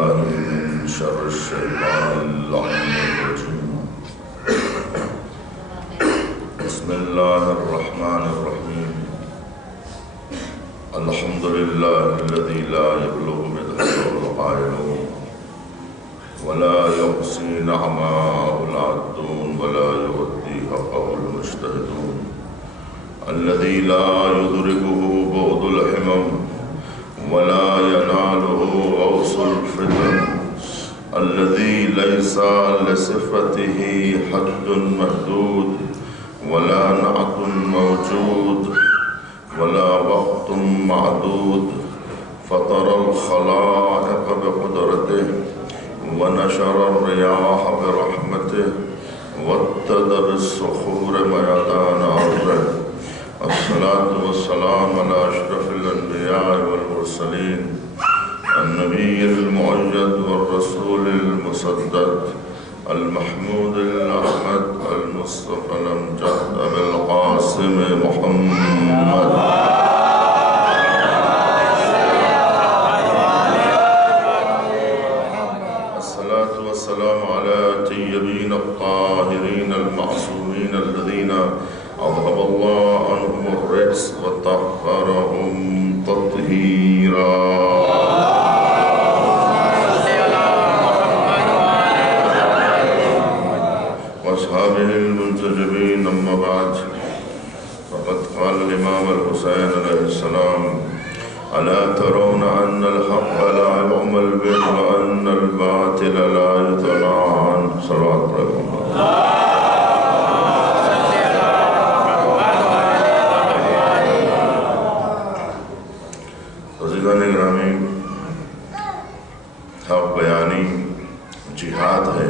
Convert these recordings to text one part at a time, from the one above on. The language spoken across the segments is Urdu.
من شر الشيطان اللعين الرجيم. بسم الله الرحمن الرحيم. الحمد لله الذي لا يبلغ مدحه القائلون ولا يحصي نعماء العادون ولا يؤدي حقه المجتهدون، الذي لا يدركه بعد الحمم ولا يناله غوص الفتن، الذي ليس لصفته حد محدود ولا نعت موجود ولا وقت معدود، فطر الخلائق بقدرته ونشر الرياح برحمته واتدى بالصخور ميدان أرضه. الصلاة والسلام على أشرف الأنبياء والمرسلين، النبي المؤيد والرسول المسدد، المحمود الأحمد المصطفى الأمجد أبي القاسم محمد. الصلاة والسلام على الطيبين الطاهرين المعصومين الذين أذهب الله عنهم الرجس وطهرهم تطهيرا. وأصحابه المنتجبين. أما بعد، فقد قال الإمام الحسين عليه السلام: ألا ترون أن الحق لا يعمل به وأن الباطل لا يتناهى عنه. صلوات عليكم. گرامی، حق بیانی جہاد ہے،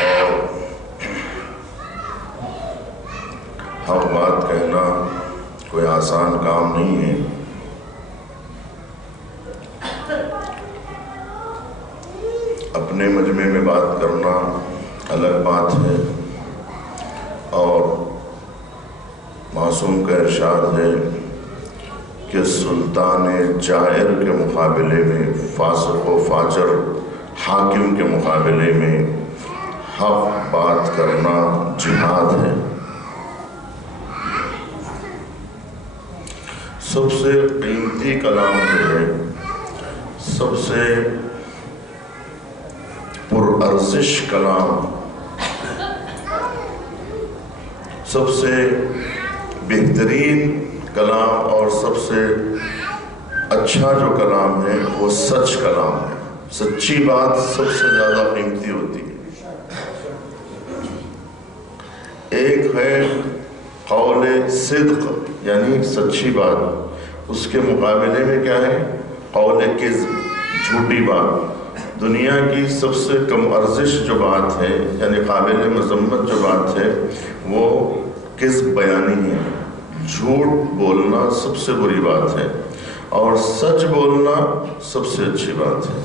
اور حق بات کہنا کوئی آسان کام نہیں ہے۔ اپنے مجمع میں بات کرنا الگ بات ہے، اور معصوم کا ارشاد ہے کہ سلطان جائر کے مقابلے میں، فاسق و فاجر حاکم کے مقابلے میں حق بات کرنا جہاد ہے۔ سب سے قیمتی کلام جو ہے، سب سے پرارزش کلام، سب سے بہترین کلام اور سب سے اچھا جو کلام ہے وہ سچ کلام ہے۔ سچی بات سب سے زیادہ قیمتی ہوتی ہے۔ ایک ہے قول صدق، یعنی سچی بات، اس کے مقابلے میں کیا ہے؟ قول کذب، جھوٹی بات۔ دنیا کی سب سے کم ارزش جو بات ہے، یعنی قابل مذمت جو بات ہے، وہ کذب بیانی ہے۔ جھوٹ بولنا سب سے بری بات ہے، اور سچ بولنا سب سے اچھی بات ہے۔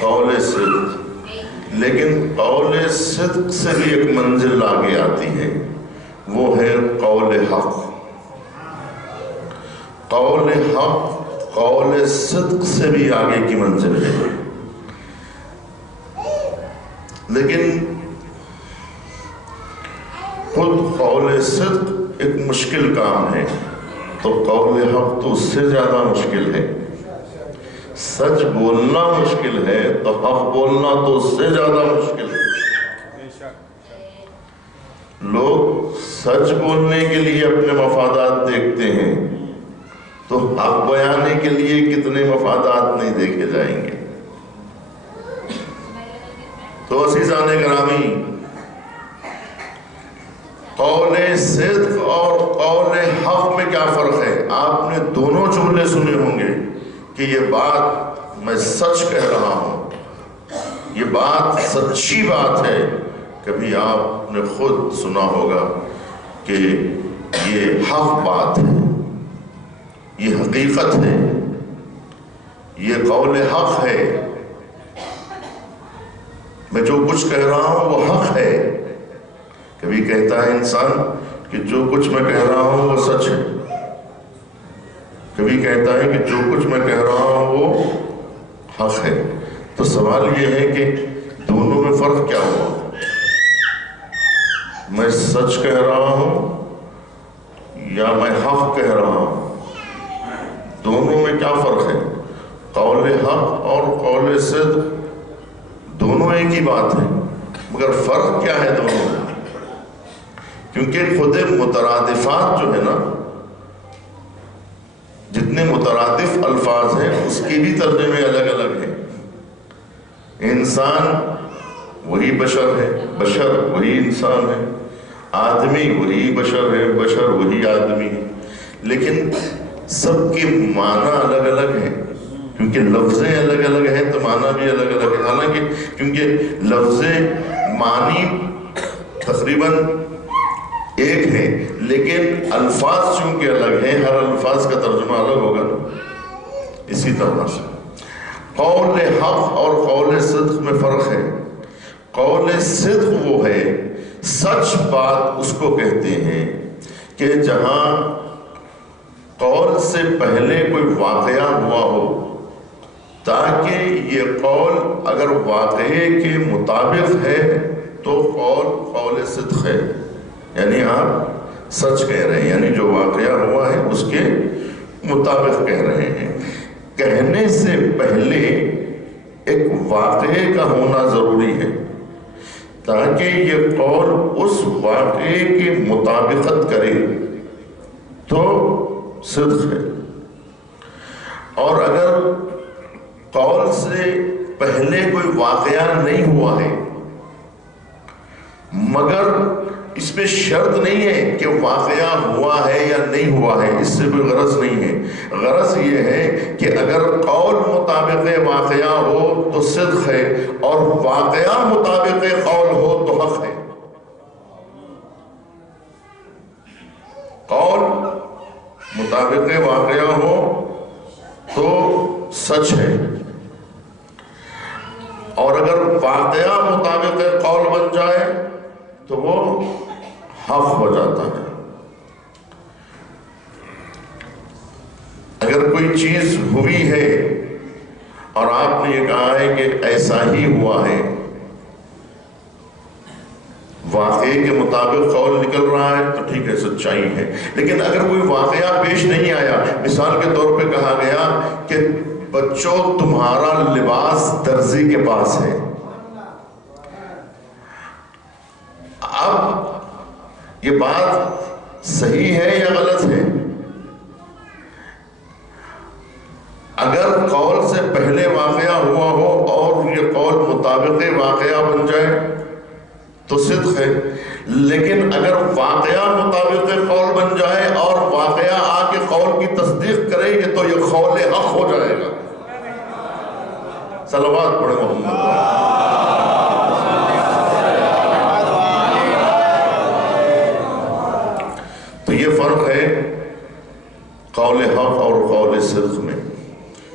قول صدق، لیکن قول صدق سے بھی ایک منزل آگے آتی ہے، وہ ہے قول حق۔ قول حق قول صدق سے بھی آگے کی منزل ہے، لیکن خود قول صدق ایک مشکل کام ہے، تو قول حق تو اس سے زیادہ مشکل ہے۔ سچ بولنا مشکل ہے تو حق بولنا تو اس سے زیادہ مشکل ہے۔ لوگ سچ بولنے کے لیے اپنے مفادات دیکھتے ہیں، تو حق بیانے کے لیے کتنے مفادات نہیں دیکھے جائیں گے۔ تو عزیزان گرامی، قول صدق اور قول حق میں کیا فرق ہے؟ آپ نے دونوں جملے سنے ہوں گے کہ یہ بات میں سچ کہہ رہا ہوں، یہ بات سچی بات ہے۔ کبھی آپ نے خود سنا ہوگا کہ یہ حق بات ہے، یہ حقیقت ہے، یہ قول حق ہے، میں جو کچھ کہہ رہا ہوں وہ حق ہے۔ کبھی کہتا ہے انسان کہ جو کچھ میں کہہ رہا ہوں وہ سچ ہے، کبھی کہتا ہے کہ جو کچھ میں کہہ رہا ہوں سوال یہ ہے کہ دونوں میں فرق کیا ہوا؟ میں سچ کہہ رہا ہوں یا میں حق کہہ رہا ہوں؟ دونوں میں کیا فرق ہے؟ قول حق اور قول صدق دونوں ایک ہی بات ہے، مگر فرق کیا ہے دونوں میں؟ کیونکہ خود مترادفات جو ہے نا، جتنے مترادف الفاظ ہیں اس کی بھی ترجمے الگ الگ ہیں۔ انسان وہی بشر ہے، بشر وہی انسان ہے، آدمی وہی بشر ہے، بشر وہی آدمی ہے، لیکن سب کے معنی الگ الگ ہیں، کیونکہ لفظیں الگ الگ ہیں تو معنی بھی الگ الگ ہے۔ حالانکہ کیونکہ لفظیں معنی تقریباً ایک ہے، لیکن الفاظ چونکہ الگ ہیں، ہر الفاظ کا ترجمہ الگ ہوگا نا۔ اسی طرح سے قول حق اور قول صدق میں فرق ہے۔ قول صدق وہ ہے، سچ بات اس کو کہتے ہیں کہ جہاں قول سے پہلے کوئی واقعہ ہوا ہو، تاکہ یہ قول اگر واقعے کے مطابق ہے تو قول صدق ہے، یعنی آپ سچ کہہ رہے ہیں، یعنی جو واقعہ ہوا ہے اس کے مطابق کہہ رہے ہیں۔ کہنے سے پہلے ایک واقعے کا ہونا ضروری ہے تاکہ یہ قول اس واقعے کی مطابقت کرے تو صدق ہے، اور اگر قول سے پہلے کوئی واقعہ نہیں ہوا ہے مگر اس میں شرط نہیں ہے کہ واقعہ ہوا ہے یا نہیں ہوا ہے، اس سے کوئی غرض نہیں ہے۔ غرض یہ ہے کہ اگر قول مطابق واقعہ ہو تو صدق ہے، اور واقعہ مطابق قول ہو تو حق ہے۔ قول مطابق واقعہ ہو تو سچ ہے، اور اگر واقعہ مطابق قول بن جائے تو وہ حق ہو جاتا ہے۔ اگر کوئی چیز ہوئی ہے اور آپ نے یہ کہا ہے کہ ایسا ہی ہوا ہے، واقعے کے مطابق قول نکل رہا ہے تو ٹھیک ہے، سچائی ہے۔ لیکن اگر کوئی واقعہ پیش نہیں آیا، مثال کے طور پہ کہا گیا کہ بچوں تمہارا لباس درزی کے پاس ہے، اب یہ بات صحیح ہے یا غلط ہے؟ اگر قول سے پہلے واقعہ ہوا ہو اور یہ قول مطابق واقعہ بن جائے تو صدق ہے، لیکن اگر واقعہ مطابق قول بن جائے اور واقعہ آ کے قول کی تصدیق کرے گے تو یہ قول حق ہو جائے گا۔ صلوات پڑھیں محمد۔ تو یہ فرق ہے قول حق اور قول صدق میں۔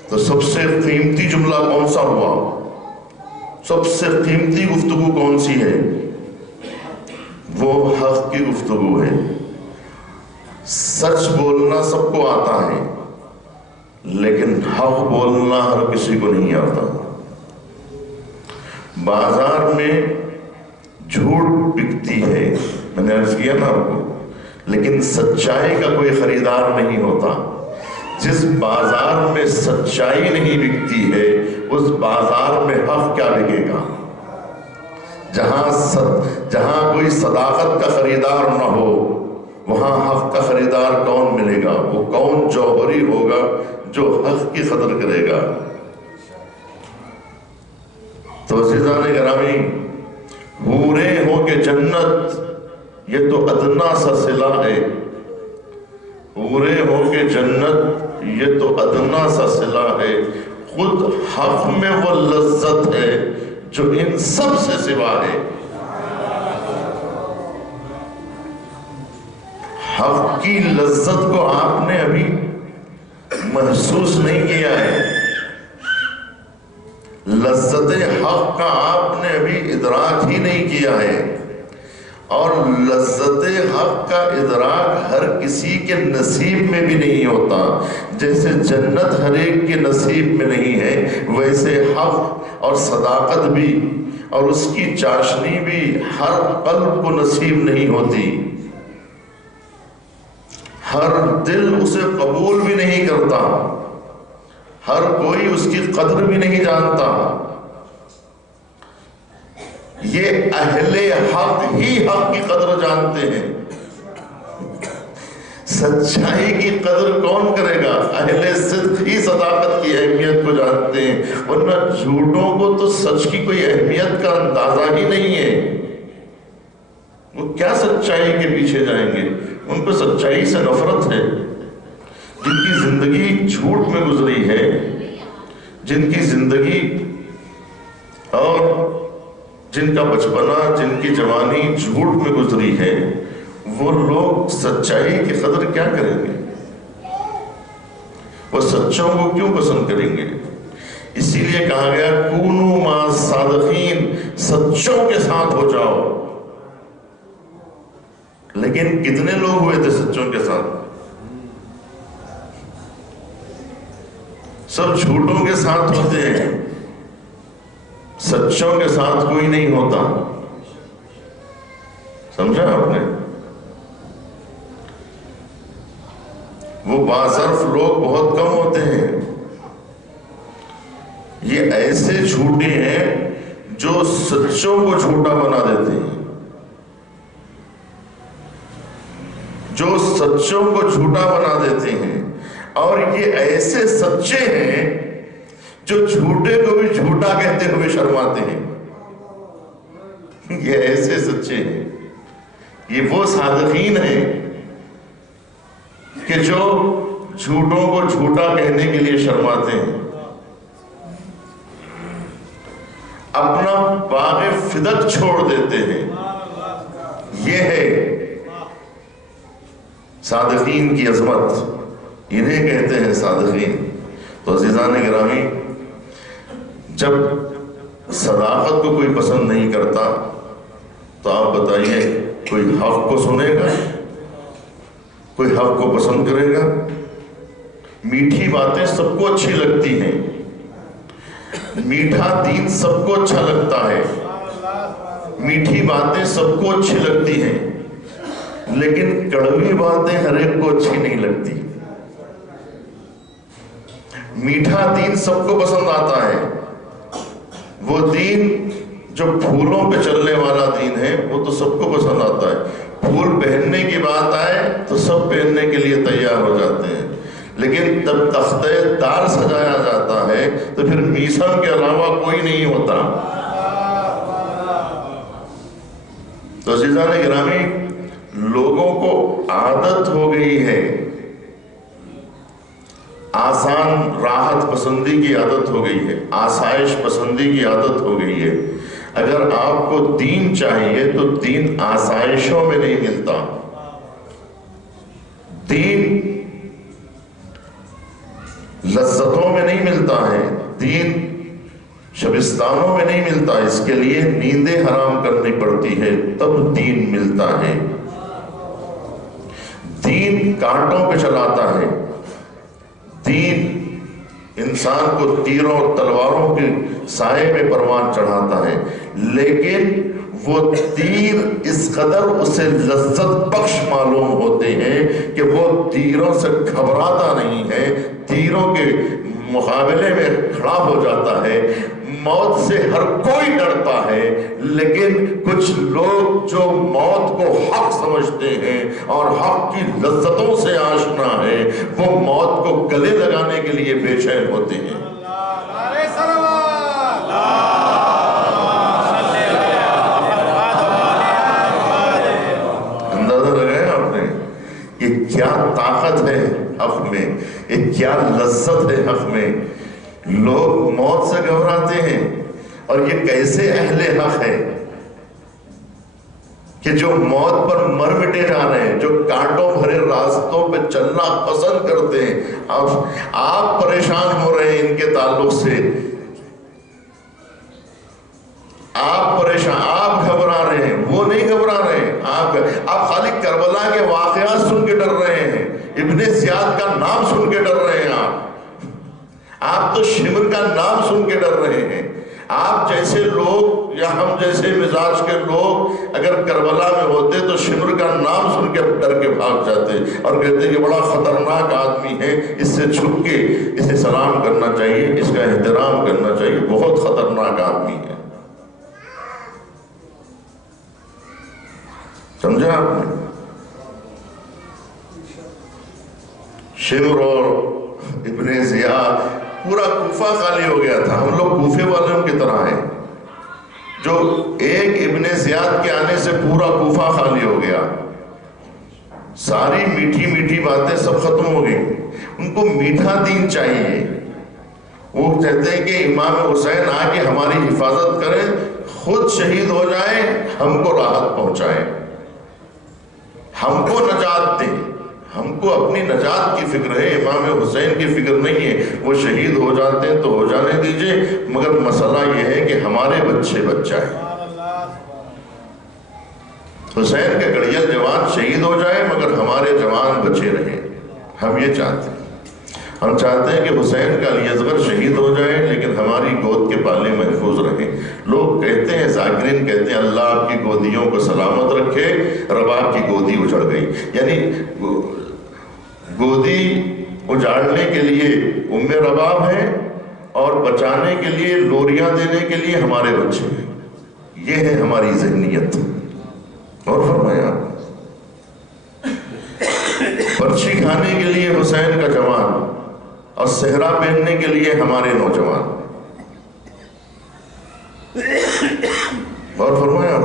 تو سب سے قیمتی جملہ کون سا ہوا؟ سب سے قیمتی گفتگو کون سی ہے؟ وہ حق کی گفتگو ہے۔ سچ بولنا سب کو آتا ہے، لیکن حق بولنا ہر کسی کو نہیں آتا۔ بازار میں جھوٹ بکتی ہے، میں نے عرض کیا نا آپ کو، لیکن سچائی کا کوئی خریدار نہیں ہوتا۔ جس بازار میں سچائی نہیں بکتی ہے اس بازار میں حق کیا بکے گا؟ جہاں کوئی صداقت کا خریدار نہ ہو وہاں حق کا خریدار کون ملے گا؟ وہ کون جوہری ہوگا جو حق کی قدر کرے گا؟ تو عزیزان گرامی، حوریں ہو کہ جنت یہ تو ادنا سا صلہ ہے، حوریں ہو کہ جنت یہ تو ادنا سا صلہ ہے، خود حق میں وہ لذت ہے جو ان سب سے سوا ہے۔ حق کی لذت کو آپ نے ابھی محسوس نہیں کیا ہے، لذت حق کا آپ نے ابھی ادراک ہی نہیں کیا ہے، اور لذت حق کا ادراک ہر کسی کے نصیب میں بھی نہیں ہوتا. جیسے جنت ہر ایک کے نصیب میں نہیں ہے، ویسے حق اور صداقت بھی اور اس کی چاشنی بھی ہر قلب کو نصیب نہیں ہوتی. ہر دل اسے قبول بھی نہیں کرتا، ہر کوئی اس کی قدر بھی نہیں جانتا. یہ اہل حق ہی حق کی قدر جانتے ہیں. سچائی کی قدر کون کرے گا؟ اہل صدق ہی صداقت کی اہمیت کو جانتے ہیں، ورنہ جھوٹوں کو تو سچ کی کوئی اہمیت کا اندازہ ہی نہیں ہے. وہ کیا سچائی کے پیچھے جائیں گے؟ ان کو سچائی سے نفرت ہے. جن کی زندگی جھوٹ میں گزری ہے، جن کی زندگی اور جن کا بچپنا، جن کی جوانی جھوٹ میں گزری ہے، وہ لوگ سچائی کی قدر کیا کریں گے؟ وہ سچوں کو کیوں پسند کریں گے؟ اسی لیے کہا گیا کونوا مع الصادقین، سچوں کے ساتھ ہو جاؤ. لیکن کتنے لوگ ہوئے تھے سچوں کے ساتھ؟ سب جھوٹوں کے ساتھ ہوتے ہیں، سچوں کے ساتھ کوئی نہیں ہوتا. سمجھا آپ نے؟ وہ باصرف لوگ بہت کم ہوتے ہیں. یہ ایسے جھوٹے ہیں جو سچوں کو جھوٹا بنا دیتے ہیں، جو سچوں کو جھوٹا بنا دیتے ہیں. اور یہ ایسے سچے ہیں جو جھوٹے کو بھی جھوٹا کہتے ہوئے شرماتے ہیں. یہ ایسے سچے ہیں. یہ وہ صادقین ہیں کہ جو جھوٹوں کو جھوٹا کہنے کے لیے شرماتے ہیں. اپنا باغ فدق چھوڑ دیتے ہیں. یہ ہے صادقین کی عظمت، انہیں کہتے ہیں صادقین. تو عزیزان گرامی، جب صداقت کو کوئی پسند نہیں کرتا تو آپ بتائیے کوئی حق کو سنے گا؟ کوئی حق کو پسند کرے گا؟ میٹھی باتیں سب کو اچھی لگتی ہیں، میٹھا دین سب کو اچھا لگتا ہے، میٹھی باتیں سب کو اچھی لگتی ہیں، لیکن کڑوی باتیں ہر ایک کو اچھی نہیں لگتی. میٹھا دین سب کو پسند آتا ہے. وہ دین جو پھولوں پہ چلنے والا دین ہے وہ تو سب کو پسند آتا ہے. پھول پہننے کی بات آئے تو سب پہننے کے لیے تیار ہو جاتے ہیں، لیکن جب تختہ دار سجایا جاتا ہے تو پھر میسم کے علاوہ کوئی نہیں ہوتا. تو عزیزان گرامی، لوگوں کو عادت ہو گئی ہے، آسان راحت پسندی کی عادت ہو گئی ہے، آسائش پسندی کی عادت ہو گئی ہے. اگر آپ کو دین چاہیے تو دین آسائشوں میں نہیں ملتا، دین لذتوں میں نہیں ملتا ہے، دین شبستانوں میں نہیں ملتا. اس کے لیے نیندیں حرام کرنی پڑتی ہے تب دین ملتا ہے. دین کانٹوں پہ چلاتا ہے، دین انسان کو تیروں اور تلواروں کے سائے میں پروان چڑھاتا ہے، لیکن وہ تیر اس قدر اسے لذت بخش معلوم ہوتے ہیں کہ وہ تیروں سے گھبراتا نہیں ہے، تیروں کے مقابلے میں کھڑا ہو جاتا ہے. موت سے ہر کوئی ڈرتا ہے، لیکن کچھ لوگ جو موت کو حق سمجھتے ہیں اور حق کی لذتوں سے آشنا ہے، وہ موت کو گلے لگانے کے لیے بے چین ہوتے ہیں. اندازہ لگایا آپ نے کہ کیا طاقت ہے حق میں، یہ کیا لذت ہے حق میں. لوگ موت سے گھبراتے ہیں، اور یہ کیسے اہل حق ہے کہ جو موت پر مر مٹے جا رہے ہیں، جو کانٹوں بھرے راستوں پہ چلنا پسند کرتے ہیں. آپ پریشان ہو رہے ہیں ان کے تعلق سے، آپ پریشان، آپ گھبرا رہے ہیں، وہ نہیں گھبرا رہے ہیں. شمر کا نام سن کے ڈر رہے ہیں۔ آپ جیسے لوگ یا ہم جیسے مزاج کے لوگ اگر کربلا میں ہوتے تو شمر کا نام سن کے ڈر کے بھاگ جاتے اور کہتے کہ بڑا خطرناک آدمی ہے، اس سے چھپ کے اسے سلام کرنا چاہیے، اس کا احترام کرنا چاہیے، بہت خطرناک آدمی ہے۔ سمجھا آپ نے؟ شمر اور ابن زیاد، پورا کوفہ خالی ہو گیا تھا۔ ہم لوگ کوفے والوں کی طرح ہیں، جو ایک ابن زیاد کے آنے سے پورا کوفہ خالی ہو گیا، ساری میٹھی میٹھی باتیں سب ختم ہو گئی۔ ان کو میٹھا دین چاہیے۔ وہ کہتے ہیں کہ امام حسین آ کے ہماری حفاظت کریں، خود شہید ہو جائیں، ہم کو راحت پہنچائیں، ہم کو نجات دیں۔ ہم کو اپنی نجات کی فکر ہے، امام حسین کی فکر نہیں ہے۔ وہ شہید ہو جاتے ہیں تو ہو جانے دیجئے، مگر مسئلہ یہ ہے کہ ہمارے بچے بچ جائیں۔ حسین کے گڑیل جوان شہید ہو جائے مگر ہمارے جوان بچے رہیں، ہم یہ چاہتے ہیں۔ ہم چاہتے ہیں کہ حسین کا علی اصغر شہید ہو جائے لیکن ہماری گود کے پالے محفوظ رہیں۔ لوگ کہتے ہیں، ذاکرین کہتے ہیں، اللہ آپ کی گودیوں کو سلامت رکھے، رباب کی گودی اجڑ گئی۔ یعنی گودی اجاڑنے کے لیے ام رباب ہے اور بچانے کے لیے، لوریاں دینے کے لیے ہمارے بچے ہیں۔ یہ ہے ہماری ذہنیت۔ اور فرمایا پرچی کھانے کے لیے حسین کا جوان اور صحرا پہننے کے لیے ہمارے نوجوان۔ اور فرمایا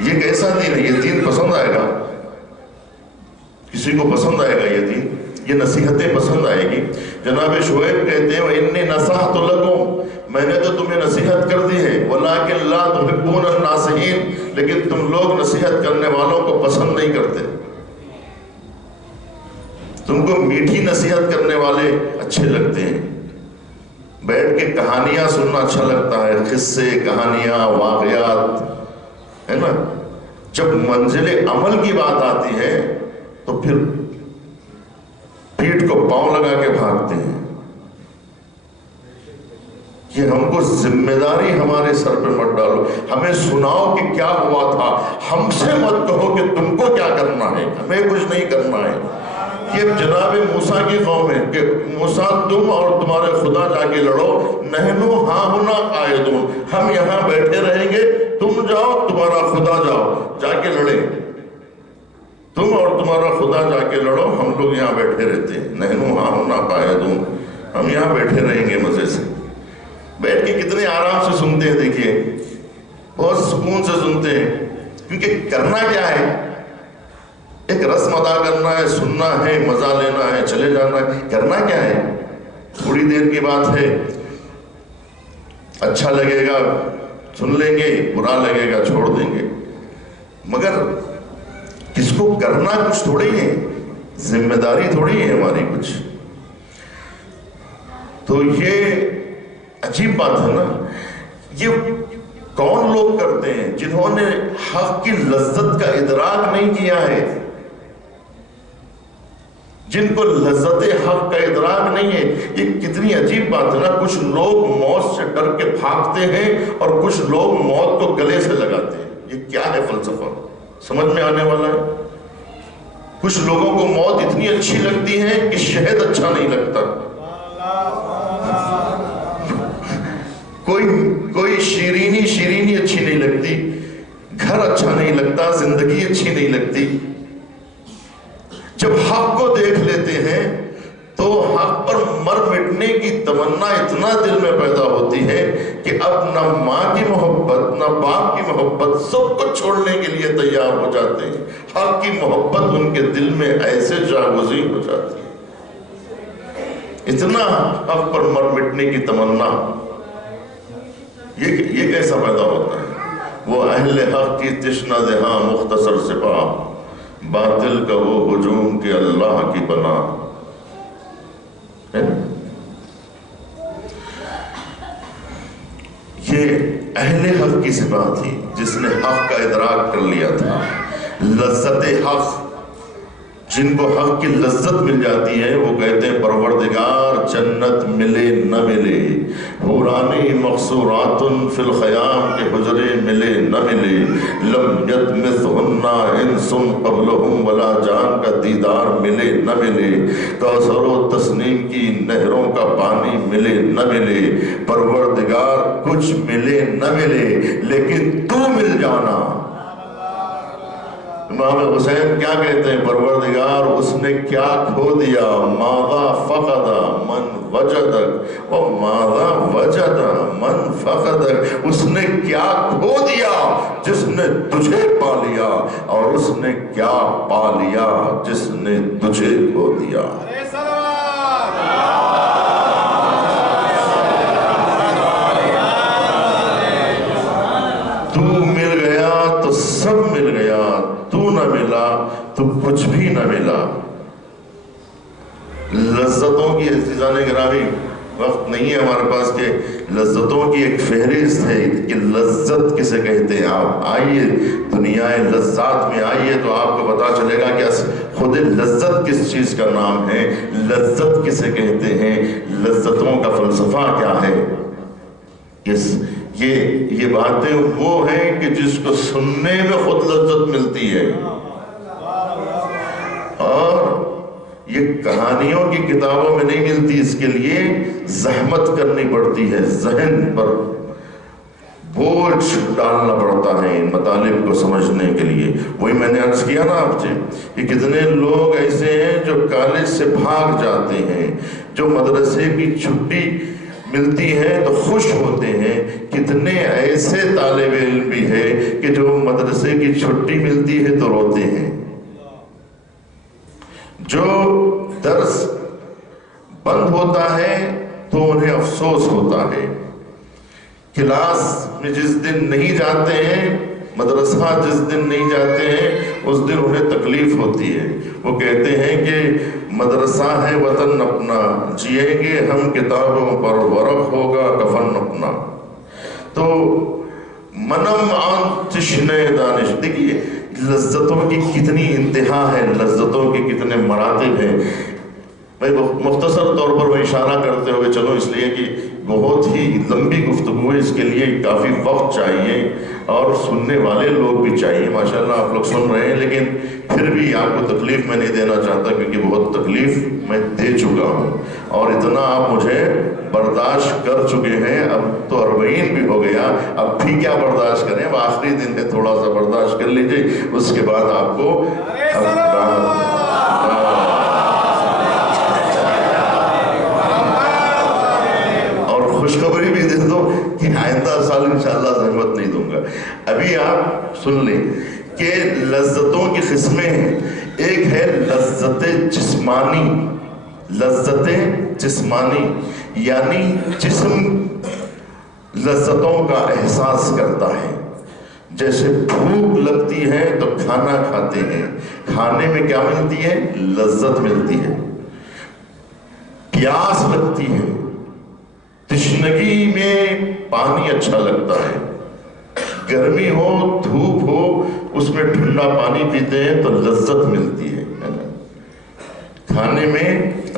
یہ کیسا دین ہے؟ یہ دین پسند آئے گا؟ کسی کو پسند آئے گا یہ دین؟ یہ نصیحتیں پسند آئے گی؟ جناب شعیب کہتے ہیں وَإِنِّي نَصَحْتُ لَكُمْ، میں نے تو تمہیں نصیحت کر دی ہے، وَلَٰكِن لَا تُحِبُّونَ النَّاصِحِينَ، لیکن تم لوگ نصیحت کرنے والوں کو پسند نہیں کرتے۔ تم کو میٹھی نصیحت کرنے والے اچھے لگتے ہیں، بیٹھ کے کہانیاں سننا اچھا لگتا ہے، قصے، کہانیاں، واقعات، ہے نا؟ جب منزل عمل کی بات آتی ہے تو پھر پیٹھ کو پاؤں لگا کے بھاگتے ہیں۔ یہ ہم کو ذمہ داری ہمارے سر پہ مت ڈالو، ہمیں سناؤ کہ کیا ہوا تھا، ہم سے مت کہو کہ تم کو کیا کرنا ہے، ہمیں کچھ نہیں کرنا ہے۔ یہ جناب موسیٰ کی قوم ہے کہ موسیٰ تم اور تمہارے خدا جا کے لڑو، نحنو ہاں ہنا قائدون، ہم یہاں بیٹھے رہیں گے، تم جاؤ تمہارا خدا جاؤ جا کے لڑے، تم اور تمہارا خدا جا کے لڑو، ہم لوگ یہاں بیٹھے رہتے ہیں، نحنو ہاں ہنا قائدون، ہم یہاں بیٹھے رہیں گے مزے سے۔ بیٹھ کے کتنے آرام سے سنتے ہیں، دیکھیے بہت سکون سے سنتے ہیں، کیونکہ کرنا کیا ہے؟ ایک رسم ادا کرنا ہے، سننا ہے، مزہ لینا ہے، چلے جانا ہے۔ کرنا کیا ہے؟ تھوڑی دیر کی بات ہے، اچھا لگے گا سن لیں گے، برا لگے گا چھوڑ دیں گے، مگر کس کو کرنا کچھ تھوڑی ہے، ذمہ داری تھوڑی ہے ہماری کچھ۔ تو یہ عجیب بات ہے نا، یہ کون لوگ کرتے ہیں؟ جنہوں نے حق کی لذت کا ادراک نہیں کیا ہے، جن کو لذت حق کا ادراک نہیں ہے۔ یہ کتنی عجیب بات ہے نا، کچھ لوگ موت سے ڈر کے بھاگتے ہیں اور کچھ لوگ موت کو گلے سے لگاتے ہیں۔ یہ کیا ہے فلسفہ؟ سمجھ میں آنے والا ہے؟ کچھ لوگوں کو موت اتنی اچھی لگتی ہے کہ شہد اچھا نہیں لگتا، کوئی شیرینی اچھی نہیں لگتی، گھر اچھا نہیں لگتا، زندگی اچھی نہیں لگتی۔ جب حق کو دیکھ لیتے ہیں تو حق پر مر مٹنے کی تمنا اتنا دل میں پیدا ہوتی ہے کہ اب نہ ماں کی محبت نہ باپ کی محبت، سب کو چھوڑنے کے لیے تیار ہو جاتے ہیں۔ حق کی محبت ان کے دل میں ایسے جاگزین ہو جاتی ہے، اتنا حق پر مر مٹنے کی تمنا۔ یہ کیسا پیدا ہوتا ہے؟ وہ اہل حق کی تشنہ دہاں مختصر سپاہ، باطل کا وہ ہجوم کے اللہ کی پناہ۔ یہ اہل حق کی سپاہ تھی جس نے حق کا ادراک کر لیا تھا، لذت حق جن کو حق کی لذت مل جاتی ہے وہ کہتے ہیں پروردگار جنت ملے نہ ملے، حورانی مقصورات فی الخیام کے حجرے ملے نہ ملے، لم یطمثہن انس قبلہم ولا جان کا دیدار ملے نہ ملے، کوثر و تسنیم کی نہروں کا پانی ملے نہ ملے، پروردگار کچھ ملے نہ ملے لیکن تو مل جانا۔ امام حسین کیا کہتے ہیں؟ پروردگار اس نے کیا کھو دیا، ماذا فقد من وجدک و ماذا وجد من فقدک، اس نے کیا کھو دیا جس نے تجھے پا لیا، اور اس نے کیا پا لیا جس نے تجھے کھو دیا۔ تو مل گیا تو سب مل گیا، تو نہ ملا تو کچھ بھی نہ ملا۔ لذتوں کی عزیزان گرامی وقت نہیں ہے ہمارے پاس کہ لذتوں کی ایک فہرست ہے کہ لذت کسے کہتے ہیں۔ آپ آئیے دنیا لذات میں آئیے تو آپ کو پتا چلے گا کہ خود لذت کس چیز کا نام ہے، لذت کسے کہتے ہیں، لذتوں کا فلسفہ کیا ہے۔ یہ باتیں وہ ہیں کہ جس کو سننے میں خود لذت ملتی ہے، اور یہ کہانیوں کی کتابوں میں نہیں ملتی، اس کے لیے زحمت کرنی پڑتی ہے، ذہن پر بوجھ ڈالنا پڑتا ہے ان مطالب کو سمجھنے کے لیے۔ وہی میں نے عرض کیا نا آپ سے کہ کتنے لوگ ایسے ہیں جو کالج سے بھاگ جاتے ہیں، جو مدرسے کی چھٹی ملتی ہے تو خوش ہوتے ہیں، کتنے ایسے طالب علم بھی ہے کہ جو مدرسے کی چھٹی ملتی ہے تو روتے ہیں، جو درس بند ہوتا ہے تو انہیں افسوس ہوتا ہے، کلاس میں جس دن نہیں جاتے ہیں، مدرسہ جس دن نہیں جاتے ہیں اس دن انہیں تکلیف ہوتی ہے۔ وہ کہتے ہیں کہ مدرسہ ہے وطن اپنا، جیئیں گے ہم کتابوں پر، ورق ہوگا کفن اپنا۔ تو منم آن تشنے دانش، دیکھیے لذتوں کی کتنی انتہا ہے، لذتوں کے کتنے مراتب ہیں۔ میں مختصر طور پر وہ اشارہ کرتے ہوئے چلو، اس لیے کہ بہت ہی لمبی گفتگو ہے، اس کے لیے کافی وقت چاہیے اور سننے والے لوگ بھی چاہیے۔ ماشاءاللہ آپ لوگ سن رہے ہیں، لیکن پھر بھی آپ کو تکلیف میں نہیں دینا چاہتا، کیونکہ بہت تکلیف میں دے چکا ہوں اور اتنا آپ مجھے برداشت کر چکے ہیں۔ اب تو 40 بھی ہو گیا، اب بھی کیا برداشت کریں، اب آخری دن ہے، تھوڑا سا برداشت کر لیجئے، اس کے بعد آپ کو خوشخبری بھی دے دو کہ آئندہ سال انشاءاللہ زحمت نہیں دوں گا۔ ابھی آپ سن لیں کہ لذتوں کی قسمیں ہیں۔ ایک ہے لذت جسمانی، لذت جسمانی یعنی جسم لذتوں کا احساس کرتا ہے۔ جیسے بھوک لگتی ہے تو کھانا کھاتے ہیں، کھانے میں کیا ملتی ہے؟ لذت ملتی ہے۔ پیاس لگتی ہے، تشنگی میں پانی اچھا لگتا ہے، گرمی ہو دھوپ ہو اس میں ٹھنڈا پانی پیتے ہیں تو لذت ملتی ہے، کھانے میں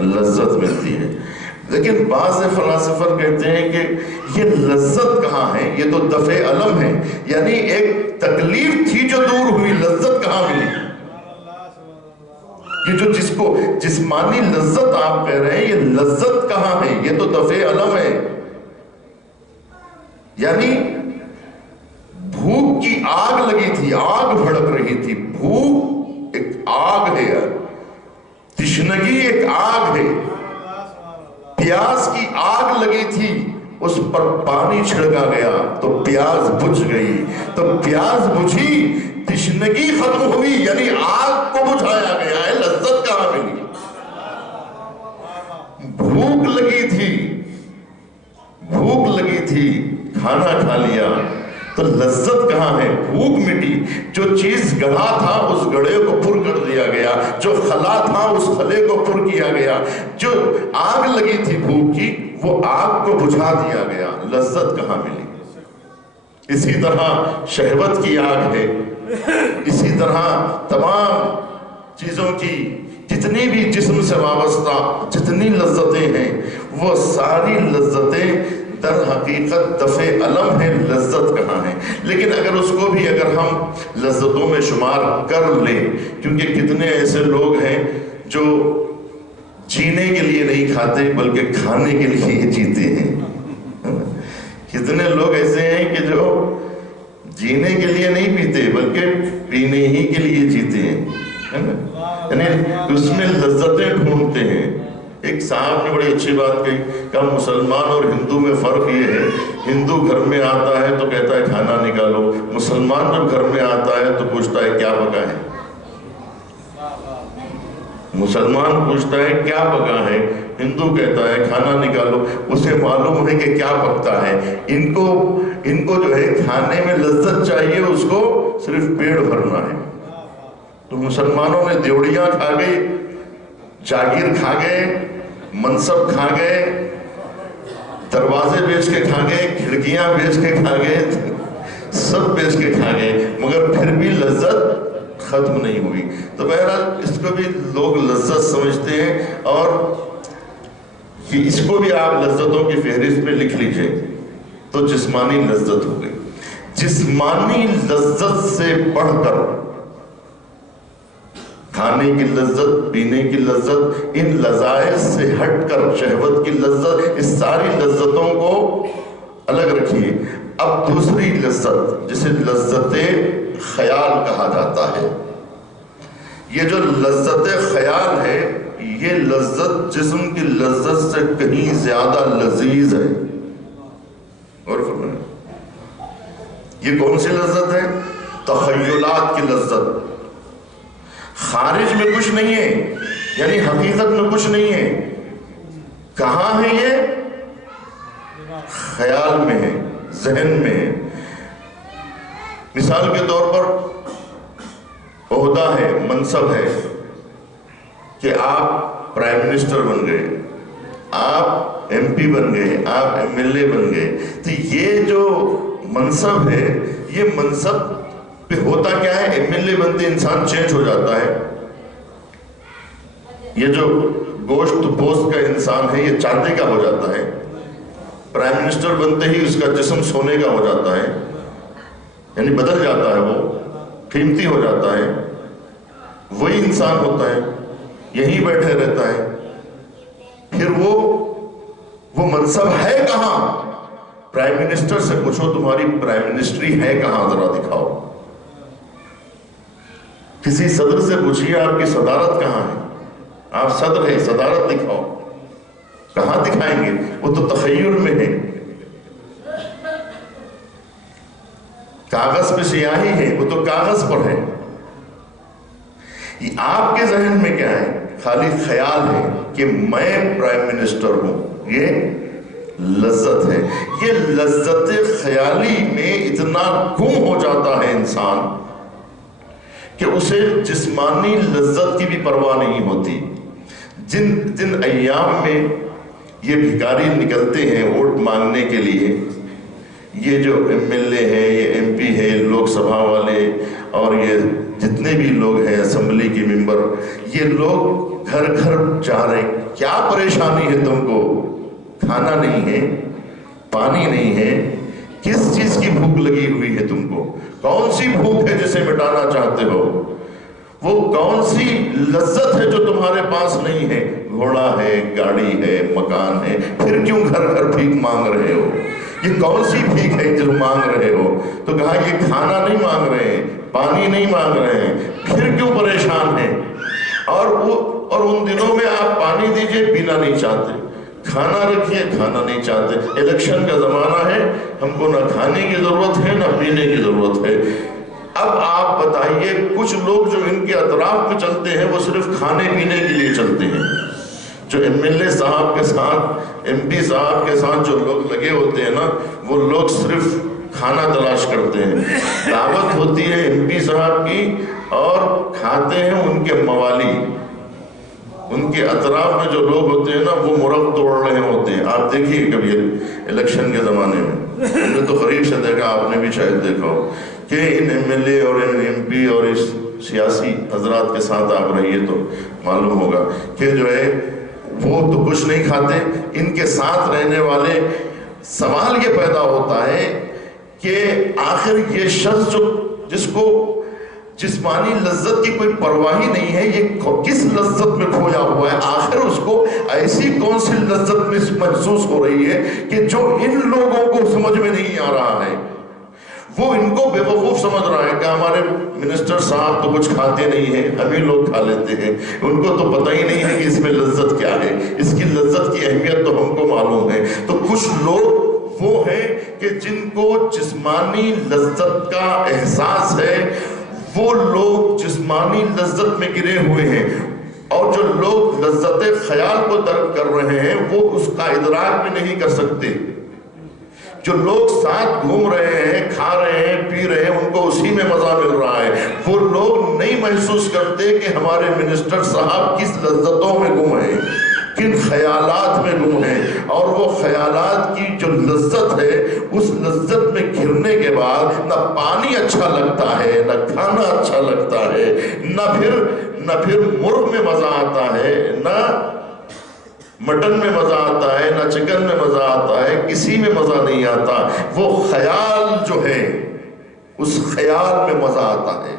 لذت ملتی ہے۔ لیکن بعض فلاسفر کہتے ہیں کہ یہ لذت کہاں ہے، یہ تو دفع الم ہے، یعنی ایک تکلیف تھی جو دور ہوئی، لذت کہاں ملی؟ یہ جو جس کو جسمانی لذت آپ کہہ رہے ہیں، یہ لذت کہاں ہے؟ یہ تو دفع الم ہے۔ یعنی بھوک کی آگ لگی تھی، آگ بھڑک رہی تھی، بھوک ایک آگ ہے، تشنگی ایک آگ ہے، پیاس کی آگ لگی تھی، اس پر پانی چھڑکا گیا تو پیاس بجھ گئی، تو پیاس بجھی، تشنگی ختم ہوئی، یعنی آگ کو بجھایا گیا ہے، لذت کہاں ملی؟ بھوک لگی تھی، بھوک لگی تھی، کھانا کھا لیا تو لذت کہاں ہے؟ بھوک مٹی، جو چیز گڑھا تھا اس گڑھے کو پر کر دیا گیا، جو خلا تھا اس خلے کو پر کیا گیا، جو آگ لگی تھی بھوک کی وہ آگ کو بجھا دیا گیا، لذت کہاں ملی؟ اسی طرح شہوت کی آگ ہے، اسی طرح تمام چیزوں کی جتنی بھی جسم سے وابستہ جتنی لذتیں ہیں وہ ساری لذتیں در حقیقت دفع علم ہے، لذت کہاں ہے؟ لیکن اگر اس کو بھی اگر ہم لذتوں میں شمار کر لیں، کیونکہ کتنے ایسے لوگ ہیں جو جینے کے لیے نہیں کھاتے بلکہ کھانے کے لیے جیتے ہیں، کتنے لوگ ایسے ہیں کہ جو جینے کے لیے نہیں پیتے بلکہ پینے ہی کے لیے جیتے ہیں، یعنی اس میں لذتیں ڈھونڈتے ہیں۔ ایک صاحب نے بڑی اچھی بات کہی، کہ مسلمان اور ہندو میں فرق یہ ہے، ہندو گھر میں آتا ہے تو کہتا ہے کھانا نکالو، مسلمان جب گھر میں آتا ہے تو پوچھتا ہے کیا پکا ہے؟ مسلمان پوچھتا ہے کیا پکا ہے، ہندو کہتا ہے کھانا نکالو، اسے معلوم ہے کہ کیا پکتا ہے۔ ان کو جو ہے کھانے میں لذت چاہیے، اس کو صرف پیڑ بھرنا ہے۔ تو مسلمانوں نے دیوڑیاں کھا گئے، جاگیر کھا گئے، منصب کھا گئے، دروازے بیچ کے کھا گئے، کھڑکیاں بیچ کے کھا گئے، سب بیچ کے کھا گئے، مگر پھر بھی لذت ختم نہیں ہوئی۔ تو بہرحال اس کو بھی لوگ لذت سمجھتے ہیں، اور اس کو بھی آپ لذتوں کی فہرست پہ لکھ لیجئے تو جسمانی لذت ہو گئی۔ جسمانی لذت سے بڑھ کر کھانے کی لذت، پینے کی لذت، ان لذائذ سے ہٹ کر شہوت کی لذت، اس ساری لذتوں کو الگ رکھیے۔ اب دوسری لذت جسے لذت خیال کہا جاتا ہے، یہ جو لذت خیال ہے یہ لذت جسم کی لذت سے کہیں زیادہ لذیذ ہے۔ اور فرمائیں یہ کون سی لذت ہے؟ تخیلات کی لذت۔ خارج میں کچھ نہیں ہے، یعنی حقیقت میں کچھ نہیں ہے، کہاں ہے یہ؟ خیال میں ہے، ذہن میں ہے۔ مثال کے طور پر عہدہ ہے، منصب ہے کہ آپ پرائم منسٹر بن گئے، آپ ایم پی بن گئے، آپ ایم ایل اے بن گئے، تو یہ جو منصب ہے، یہ منصب پہ ہوتا کیا ہے؟ ایم ایل اے بنتے انسان چینج ہو جاتا ہے، یہ جو گوشت پوست کا انسان ہے یہ چاندی کا ہو جاتا ہے، پرائم منسٹر بنتے ہی اس کا جسم سونے کا ہو جاتا ہے، یعنی بدل جاتا ہے، وہ قیمتی ہو جاتا ہے، وہی انسان ہوتا ہے، یہیں بیٹھے رہتا ہے۔ پھر وہ منصب ہے کہاں؟ پرائم منسٹر سے پوچھو تمہاری پرائم منسٹری ہے کہاں، ذرا دکھاؤ۔ کسی صدر سے پوچھئے آپ کی صدارت کہاں ہے، آپ صدر ہیں، صدارت دکھاؤ، کہاں دکھائیں گے؟ وہ تو تخیل میں ہے، کاغذ پہ سیاہی ہے، وہ تو کاغذ پر ہے۔ یہ آپ کے ذہن میں کیا ہے؟ خالی خیال ہے کہ میں پرائم منسٹر ہوں، یہ لذت ہے۔ یہ لذت خیالی میں اتنا گم ہو جاتا ہے انسان کہ اسے جسمانی لذت کی بھی پرواہ نہیں ہوتی۔ جن ایام میں یہ بھکاری نکلتے ہیں ووٹ مانگنے کے لیے، یہ جو ایم ایل اے ہیں، یہ ایم پی ہیں، لوک سبھا والے، اور یہ جتنے بھی لوگ ہیں اسمبلی کے ممبر، یہ لوگ گھر گھر جا رہے ہیں۔ کیا پریشانی ہے تم کو؟ کھانا نہیں ہے، پانی نہیں ہے، کس چیز کی بھوک لگی ہوئی ہے تم کو؟ کون سی بھوک ہے جسے مٹانا چاہتے ہو؟ وہ کون سی لذت ہے جو تمہارے پاس نہیں ہے؟ گھوڑا ہے، گاڑی ہے، مکان ہے، پھر کیوں گھر گھر بھیک مانگ رہے ہو؟ یہ کون سی بھیک ہے جو مانگ رہے ہو؟ تو کہا یہ کھانا نہیں مانگ رہے ہیں، پانی نہیں مانگ رہے ہیں، پھر کیوں پریشان ہیں؟ اور ان دنوں میں آپ پانی دیجئے، پینا نہیں چاہتے، کھانا رکھیے، کھانا نہیں چاہتے۔ الیکشن کا زمانہ ہے، ہم کو نہ کھانے کی ضرورت ہے نہ پینے کی ضرورت ہے۔ اب آپ بتائیے، کچھ لوگ جو ان کے اطراف میں چلتے ہیں وہ صرف کھانے پینے کے لیے چلتے ہیں۔ جو ایم ایل اے صاحب کے ساتھ، ایم پی صاحب کے ساتھ جو لوگ لگے ہوتے ہیں نا، وہ لوگ صرف کھانا تلاش کرتے ہیں۔ دعوت ہوتی ہے ایم پی صاحب کی اور کھاتے ہیں ان کے موالی، ان کے اطراف میں جو لوگ ہوتے ہیں نا وہ مرغ توڑ رہے ہوتے ہیں۔ آپ دیکھیے کبھی الیکشن کے زمانے میں، ہم نے تو قریب سے دیکھا، آپ نے بھی شاید دیکھا ہو کہ ان ایم ایل اے اور ان ایم پی اور اس سیاسی حضرات کے ساتھ آپ رہیے تو معلوم ہوگا کہ جو ہے وہ تو کچھ نہیں کھاتے. ان کے ساتھ رہنے والے سوال یہ پیدا ہوتا ہے کہ آخر یہ شخص جو جس کو جسمانی لذت کی کوئی پرواہ ہی نہیں ہے، یہ کس لذت میں کھویا ہوا ہے؟ آخر اس کو ایسی کون سی لذت محسوس ہو رہی ہے کہ جو ان لوگوں کو سمجھ میں نہیں آ رہا ہے. وہ ان کو بے وقوف سمجھ رہا ہے کہ ہمارے منسٹر صاحب تو کچھ کھاتے نہیں ہیں، ہم ہی لوگ کھا لیتے ہیں. ان کو تو پتہ ہی نہیں ہے کہ اس میں لذت کیا ہے، اس کی لذت کی اہمیت تو ہم کو معلوم ہے. تو کچھ لوگ وہ ہیں کہ جن کو جسمانی لذت کا احساس ہے، وہ لوگ جسمانی لذت میں گرے ہوئے ہیں. اور جو لوگ لذت خیال کو درک کر رہے ہیں وہ اس کا ادراک بھی نہیں کر سکتے. جو لوگ ساتھ گھوم رہے ہیں، کھا رہے ہیں، پی رہے ہیں، ان کو اسی میں مزہ مل رہا ہے. وہ لوگ نہیں محسوس کرتے کہ ہمارے منسٹر صاحب کس لذتوں میں گم ہیں، کن خیالات میں گم ہیں. اور وہ خیالات کی جو لذت ہے، اس لذت میں گھرنے کے بعد نہ پانی اچھا لگتا ہے، نہ کھانا اچھا لگتا ہے، نہ پھر مرغ میں مزہ آتا ہے، نہ مٹن میں مزہ آتا ہے، نہ چکن میں مزہ آتا ہے، کسی میں مزہ نہیں آتا. وہ خیال جو ہے، اس خیال میں مزہ آتا ہے.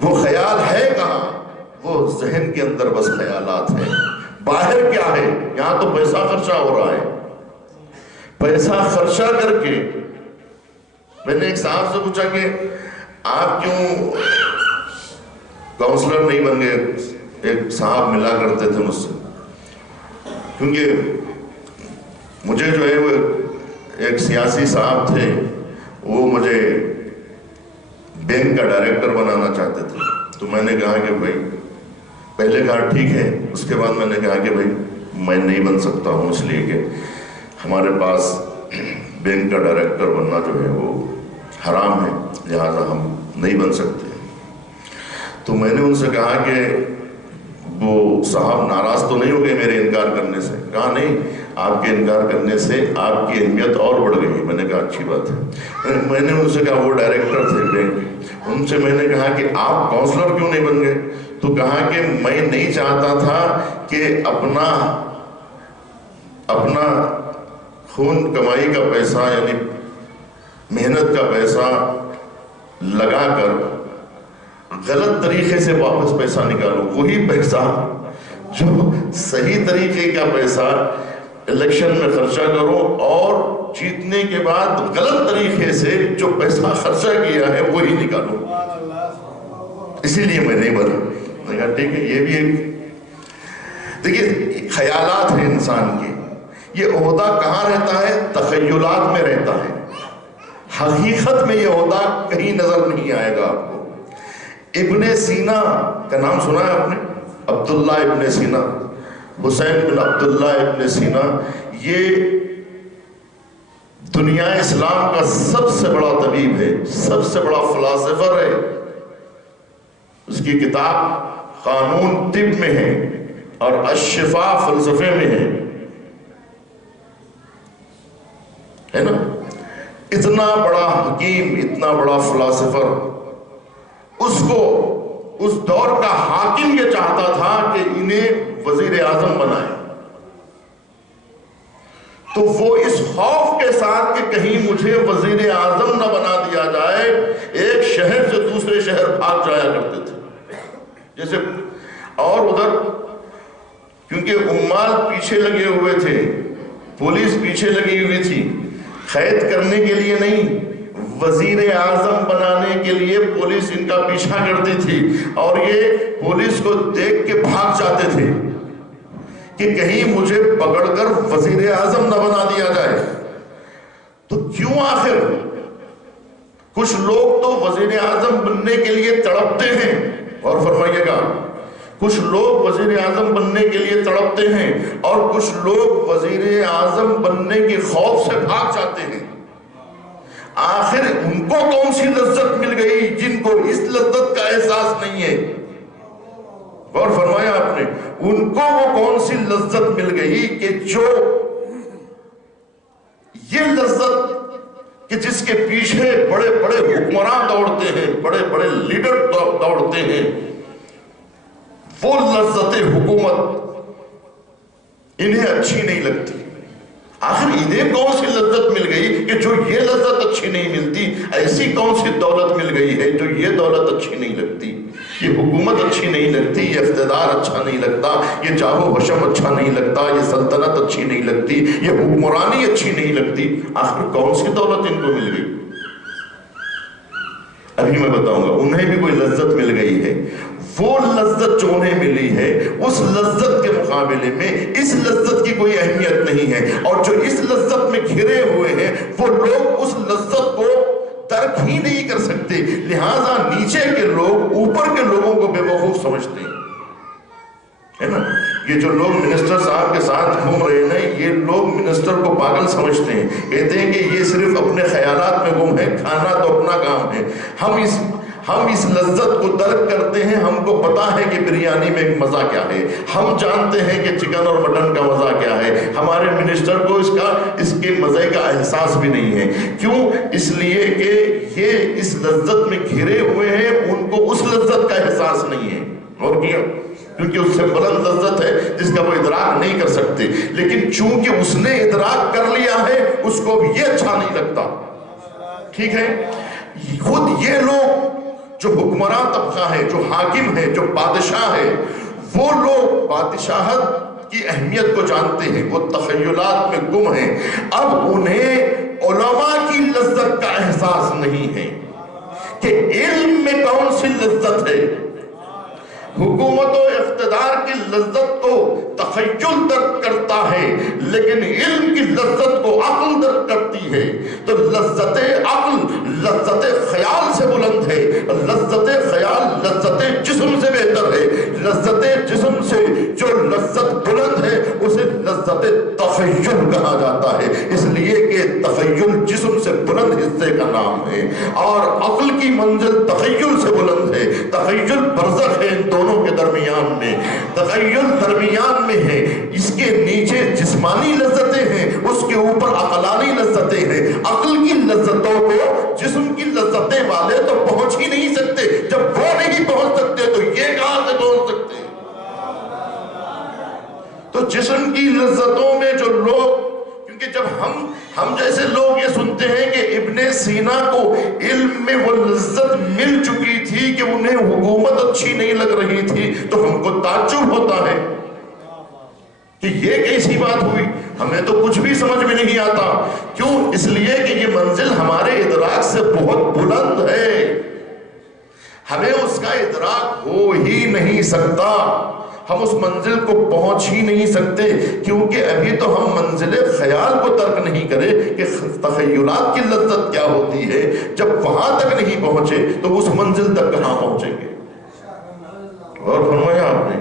وہ خیال ہے کہاں؟ وہ ذہن کے اندر بس خیالات ہیں. باہر کیا ہے؟ یہاں تو پیسہ خرچہ ہو رہا ہے. پیسہ خرچہ کر کے میں نے ایک صاحب سے پوچھا کہ آپ کیوں کاؤنسلر نہیں بن گئے؟ ایک صاحب ملا کرتے تھے مجھ سے، کیونکہ مجھے جو ہے وہ ایک سیاسی صاحب تھے، وہ مجھے بینک کا ڈائریکٹر بنانا چاہتے تھے. تو میں نے کہا کہ بھائی، پہلے کہا ٹھیک ہے، اس کے بعد میں نے کہا کہ بھائی میں نہیں بن سکتا ہوں، اس لیے کہ ہمارے پاس بینک کا ڈائریکٹر بننا جو ہے وہ حرام ہے، لہٰذا ہم نہیں بن سکتے. تو میں نے ان سے کہا کہ وہ صاحب ناراض تو نہیں ہو گئے میرے انکار کرنے سے؟ کہا نہیں، آپ کے انکار کرنے سے آپ کی اہمیت اور بڑھ گئی. میں نے کہا اچھی بات ہے. میں نے ان سے کہا، وہ ڈائریکٹر تھے بینک، ان سے میں نے کہا کہ آپ کاؤنسلر کیوں نہیں بن گئے؟ تو کہا کہ میں نہیں چاہتا تھا کہ اپنا خون کمائی کا پیسہ، یعنی محنت کا پیسہ لگا کر غلط طریقے سے واپس پیسہ نکالوں. وہی پیسہ جو صحیح طریقے کا پیسہ الیکشن میں خرچہ کروں اور جیتنے کے بعد غلط طریقے سے جو پیسہ خرچہ کیا ہے وہی نکالوں. اسی لیے میں نہیں بنا. میں کہا ٹھیک ہے. یہ بھی ایک دیکھیے خیالات ہیں انسان کے. یہ عہدہ کہاں رہتا ہے؟ تخیلات میں رہتا ہے. حقیقت میں یہ عہدہ کہیں نظر نہیں آئے گا آپ کو. ابن سینا کا نام سنا ہے آپ نے؟ عبداللہ ابن سینا، حسین بن عبداللہ ابن سینا، یہ دنیا اسلام کا سب سے بڑا طبیب ہے، سب سے بڑا فلاسفر ہے. اس کی کتاب قانون طب میں ہے اور الشفاء فلسفے میں ہے نا. اتنا بڑا حکیم، اتنا بڑا فلاسفر، اس کو اس دور کا حاکم یہ چاہتا تھا کہ انہیں وزیر اعظم بنائے. تو وہ اس خوف کے ساتھ کہ کہیں مجھے وزیر اعظم نہ بنا دیا جائے، ایک شہر سے دوسرے شہر بھاگ جایا کرتے تھے. جیسے اور ادھر کیونکہ عمال پیچھے لگے ہوئے تھے، پولیس پیچھے لگی ہوئی تھی، قید کرنے کے لیے نہیں، وزیر اعظم بنانے کے لیے پولیس ان کا پیچھا کرتی تھی. اور یہ پولیس کو دیکھ کے بھاگ جاتے تھے کہ کہیں مجھے پکڑ کر وزیر اعظم نہ بنا دیا جائے. تو کیوں آخر کچھ لوگ تو وزیر اعظم بننے کے لیے تڑپتے ہیں، اور فرمائیے گا کچھ لوگ وزیر اعظم بننے کے لیے تڑپتے ہیں اور کچھ لوگ وزیر اعظم بننے کے خوف سے بھاگ جاتے ہیں. آخر ان کو کون سی لذت مل گئی جن کو اس لذت کا احساس نہیں ہے؟ اور فرمایا آپ نے، ان کو وہ کون سی لذت مل گئی کہ جو یہ لذت کہ جس کے پیچھے بڑے بڑے حکمران دوڑتے ہیں، بڑے بڑے لیڈر دوڑتے ہیں، وہ لذت حکومت انہیں اچھی نہیں لگتی۔ آخر انہیں کون سی لذت مل گئی کہ جو یہ لذت اچھی نہیں ملتی؟ ایسی کون سی دولت مل گئی ہے جو یہ دولت اچھی نہیں لگتی؟ یہ حکومت اچھی نہیں لگتی، یہ اقتدار اچھا نہیں لگتا، یہ جاہ و حشم اچھا نہیں لگتا، یہ سلطنت اچھی نہیں لگتی، یہ حکمرانی اچھی نہیں لگتی۔ آخر کون سی دولت ان کو مل گئی؟ ابھی میں بتاؤں گا۔ انہیں بھی کوئی لذت مل گئی ہے، وہ لذت جو انہیں ملی ہے اس لذت کے مقابلے میں اس لذت کی کوئی اہمیت نہیں ہے، اور جو اس لذت میں گھرے ہوئے ہیں وہ لوگ اس لذت کو درک ہی نہیں کر سکتے، لہٰذا نیچے کے لوگ اوپر کے لوگوں کو بے وقوف سمجھتے ہیں، ہے نا؟ یہ جو لوگ منسٹر صاحب کے ساتھ گھوم رہے ہیں، یہ لوگ منسٹر کو پاگل سمجھتے ہیں، کہتے ہیں کہ یہ صرف اپنے خیالات میں گم ہے، کھانا تو اپنا کام ہے۔ ہم اس لذت کو درک کرتے ہیں، ہم کو پتا ہے کہ بریانی میں مزہ کیا ہے، ہم جانتے ہیں کہ چکن اور مٹن کا مزہ کیا ہے، ہمارے منسٹر کو اس کے مزے کا احساس بھی نہیں ہے۔ کیوں؟ اس لیے کہ یہ اس لذت میں گھرے ہوئے ہیں، ان کو اس لذت کا احساس نہیں ہے، اور کیا؟ کیونکہ اس سے بلند لذت ہے جس کا وہ ادراک نہیں کر سکتے، لیکن چونکہ اس نے ادراک کر لیا ہے اس کو بھی یہ اچھا نہیں لگتا۔ ٹھیک ہے؟ خود یہ لوگ جو حکمراں طبقہ ہے، جو حاکم ہے، جو بادشاہ ہے، وہ لوگ بادشاہت کی اہمیت کو جانتے ہیں، وہ تخیلات میں گم ہیں۔ اب انہیں علماء کی لذت کا احساس نہیں ہے کہ علم میں کون سی لذت ہے۔ حکومت و اقتدار کی لذت کو تخیل درک کرتا ہے، لیکن علم کی لذت کو عقل درک کرتی ہے۔ تو لذت عقل لذت خیال سے بلند ہے، لذت خیال لذت جسم سے بہتر ہے، لذت جسم سے جو لذت بلند ہے اسے لذت تخیل کہا جاتا ہے، اس لیے کہ تخیل جسم سے بلند حصے کا نام ہے، اور عقل کی منزل تخیل سے بلند ہے۔ تخیل برزخ ہے ان دونوں کے درمیان میں، تخیل درمیان میں ہے، اس کے نیچے جسمانی لذتیں ہیں، اس کے اوپر عقلانی لذتیں ہیں۔ عقل کی لذتوں کو جسم کی لذتیں والے تو پہنچ ہی نہیں سکتے، جب وہ نہیں پہنچ سکتے تو یہ کہاں سے پہنچ سکتے؟ تو جسم کی لذتوں میں جو لوگ، کیونکہ جب ہم جیسے لوگ یہ سنتے ہیں کہ ابن سینا کو علم میں وہ لذت مل چکی تھی کہ انہیں حکومت اچھی نہیں لگ رہی تھی، تو ہم کو تعجب ہوتا ہے کہ یہ کیسی بات ہوئی، ہمیں تو کچھ بھی سمجھ میں نہیں آتا۔ کیوں؟ اس لیے کہ یہ منزل ہمارے ادراک سے بہت بلند ہے، ہمیں اس کا ادراک ہو ہی نہیں سکتا، ہم اس منزل کو پہنچ ہی نہیں سکتے، کیونکہ ابھی تو ہم منزل خیال کو ترک نہیں کرے کہ تخیلات کی لذت کیا ہوتی ہے۔ جب وہاں تک نہیں پہنچے تو اس منزل تک کہاں پہنچیں گے؟ اور فرمایا آپ نے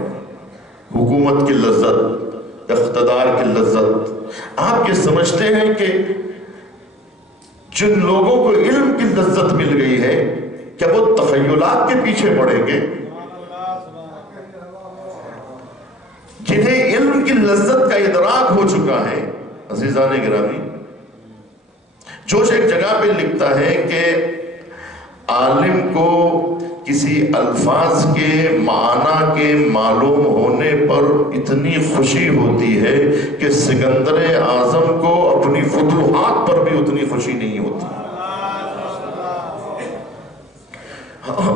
حکومت کی لذت، اقتدار کی لذت۔ آپ یہ سمجھتے ہیں کہ جن لوگوں کو علم کی لذت مل گئی ہے کیا وہ تخیلات کے پیچھے پڑیں گے؟ جنہیں علم کی لذت کا ادراک ہو چکا ہے، عزیزان گرامی، جوش ایک جگہ پہ لکھتا ہے کہ عالم کو کسی الفاظ کے معنی کے معلوم ہونے پر اتنی خوشی ہوتی ہے کہ سکندر اعظم کو اپنی فتوحات پر بھی اتنی خوشی نہیں ہوتی۔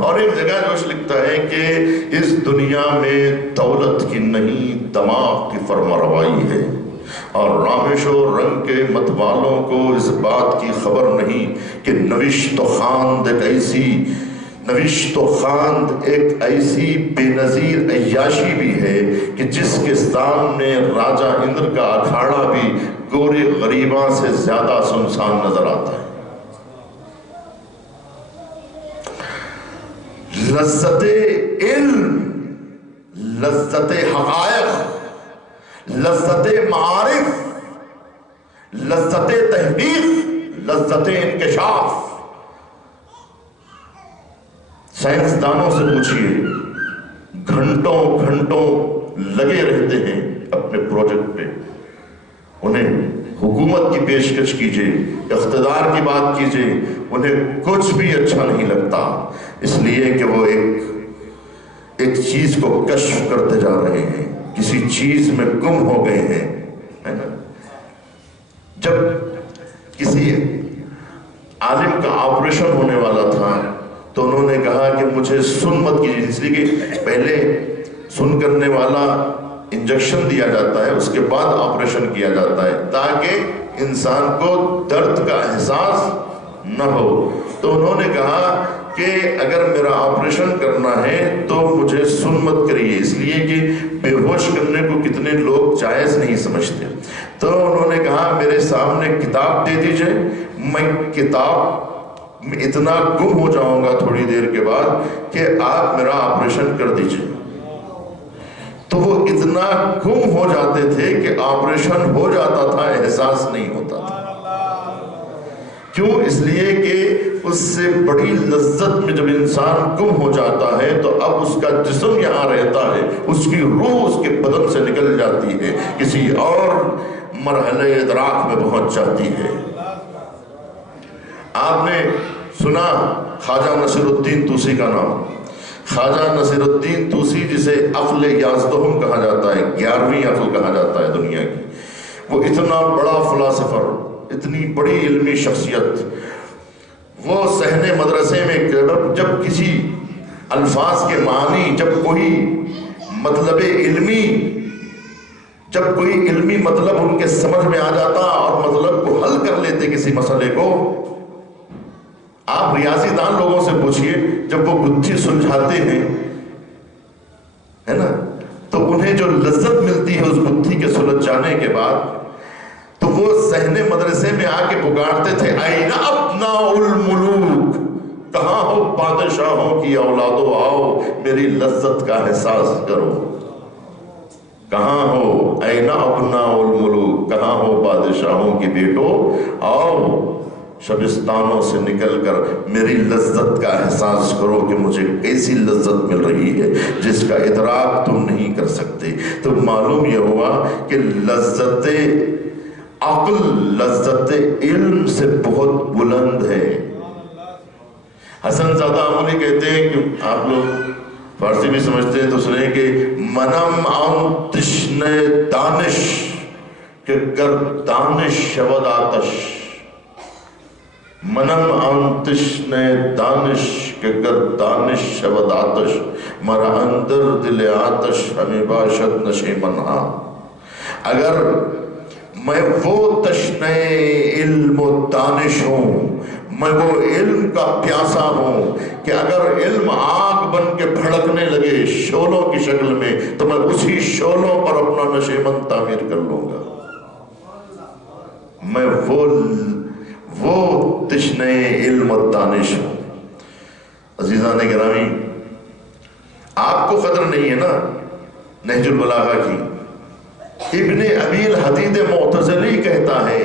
اور ایک جگہ جوش لکھتا ہے کہ اس دنیا میں دولت کی نہیں دماغ کی فرماروائی ہے، اور رامش و رنگ کے متوالوں کو اس بات کی خبر نہیں کہ نوشت و خواند ایک ایسی بے نظیر عیاشی بھی ہے کہ جس کے سامنے راجہ اندر کا اکھاڑا بھی گورے غریباں سے زیادہ سنسان نظر آتا ہے۔ لذت علم، لذت حقائق، لذت معارف، لذت تحقیق، لذت انکشاف۔ سائنسدانوں سے پوچھئے، گھنٹوں لگے رہتے ہیں اپنے پروجیکٹ پہ، انہیں حکومت کی پیشکش کیجئے، اقتدار کی بات کیجئے، انہیں کچھ بھی اچھا نہیں لگتا، اس لیے کہ وہ ایک چیز کو کشف کرتے جا رہے ہیں، کسی چیز میں گم ہو گئے ہیں، ہے نا؟ جب کسی عالم کا آپریشن ہونے والا تھا تو انہوں نے کہا کہ مجھے سن مت کیجیے، اس لیے کہ پہلے سن کرنے والا انجیکشن دیا جاتا ہے، اس کے بعد آپریشن کیا جاتا ہے تاکہ انسان کو درد کا احساس نہ ہو۔ تو انہوں نے کہا کہ اگر میرا آپریشن کرنا ہے تو مجھے سن مت کریے، اس لیے کہ بے ہوش کرنے کو کتنے لوگ جائز نہیں سمجھتے۔ تو انہوں نے کہا میرے سامنے کتاب دے دیجئے، میں کتاب میں اتنا گم ہو جاؤں گا تھوڑی دیر کے بعد کہ آپ میرا آپریشن کر دیجئے۔ تو وہ اتنا گم ہو جاتے تھے کہ آپریشن ہو جاتا تھا، احساس نہیں ہوتا تھا۔ کیوں؟ اس لیے کہ اس سے بڑی لذت میں جب انسان گم ہو جاتا ہے تو اب اس کا جسم یہاں رہتا ہے، اس کی روح اس کے بدن سے نکل جاتی ہے، کسی اور مرحلے ادراک میں پہنچ جاتی ہے۔ آپ نے سنا خواجہ نصیر الدین طوسی کا نام، خواجہ نصیر الدین طوسی جسے عقل یازدہم کہا جاتا ہے، 11ویں عقل کہا جاتا ہے دنیا کی، وہ اتنا بڑا فلاسفر، اتنی بڑی علمی شخصیت، وہ صحن مدرسے میں جب کسی الفاظ کے معنی، جب کوئی مطلب علمی، جب کوئی علمی مطلب ان کے سمجھ میں آ جاتا اور مطلب کو حل کر لیتے کسی مسئلے کو، آپ ریاضی دان لوگوں سے پوچھئے جب وہ گتھی سلجھاتے ہیں، ہے نا، تو انہیں جو لذت ملتی ہے اس گتھی کے سلجھ جانے کے بعد، تو وہ صحن مدرسے میں آ کے پکارتے تھے اَيْنَ أَبْنَاءُ الْمُلُوكِ، کہاں ہو بادشاہوں کی اولادو، آؤ میری لذت کا احساس کرو، کہاں ہو اَيْنَ أَبْنَاءُ الْمُلُوكِ، کہاں ہو بادشاہوں کی بیٹو، آؤ شبستانوں سے نکل کر میری لذت کا احساس کرو کہ مجھے ایسی لذت مل رہی ہے جس کا ادراک تم نہیں کر سکتے۔ تو معلوم یہ ہوا کہ لذت عقل لذت علم سے بہت بلند ہے۔ حسن زادہ عمری کہتے ہیں کہ آپ لوگ فارسی بھی سمجھتے ہیں تو سنیں کہ منم آن تشن دانش کہ گر دانش شود آتش، منم آن تشن دانش کہ گر دانش شود آتش، مرا اندر دل آتش ہمیں باشد نشے منہا۔ اگر میں وہ تشنہ علم و دانش ہوں، میں وہ علم کا پیاسا ہوں کہ اگر علم آگ بن کے بھڑکنے لگے شعلوں کی شکل میں تو میں اسی شعلوں پر اپنا نشیمن تعمیر کر لوں گا۔ میں وہ تشنہ علم و دانش ہوں۔ عزیزان گرامی، آپ کو قدر نہیں ہے نا نہج البلاغہ کی؟ ابن ابی الحدید معتزلی کہتا ہے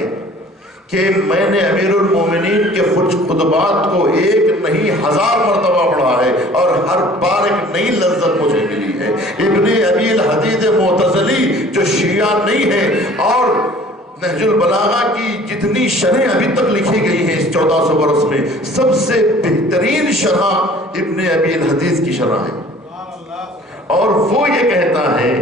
کہ میں نے امیر المومنین کے خطبات کو ایک نہیں 1000 مرتبہ پڑھا ہے اور ہر بار ایک نئی لذت مجھے ملی ہے۔ ابن ابی الحدید معتزلی جو شیعہ نہیں ہے، اور نہج البلاغہ کی جتنی شرح ابھی تک لکھی گئی ہیں اس 1400 برس میں، سب سے بہترین شرح ابن ابی الحدید کی شرح ہے۔ اور وہ یہ کہتا ہے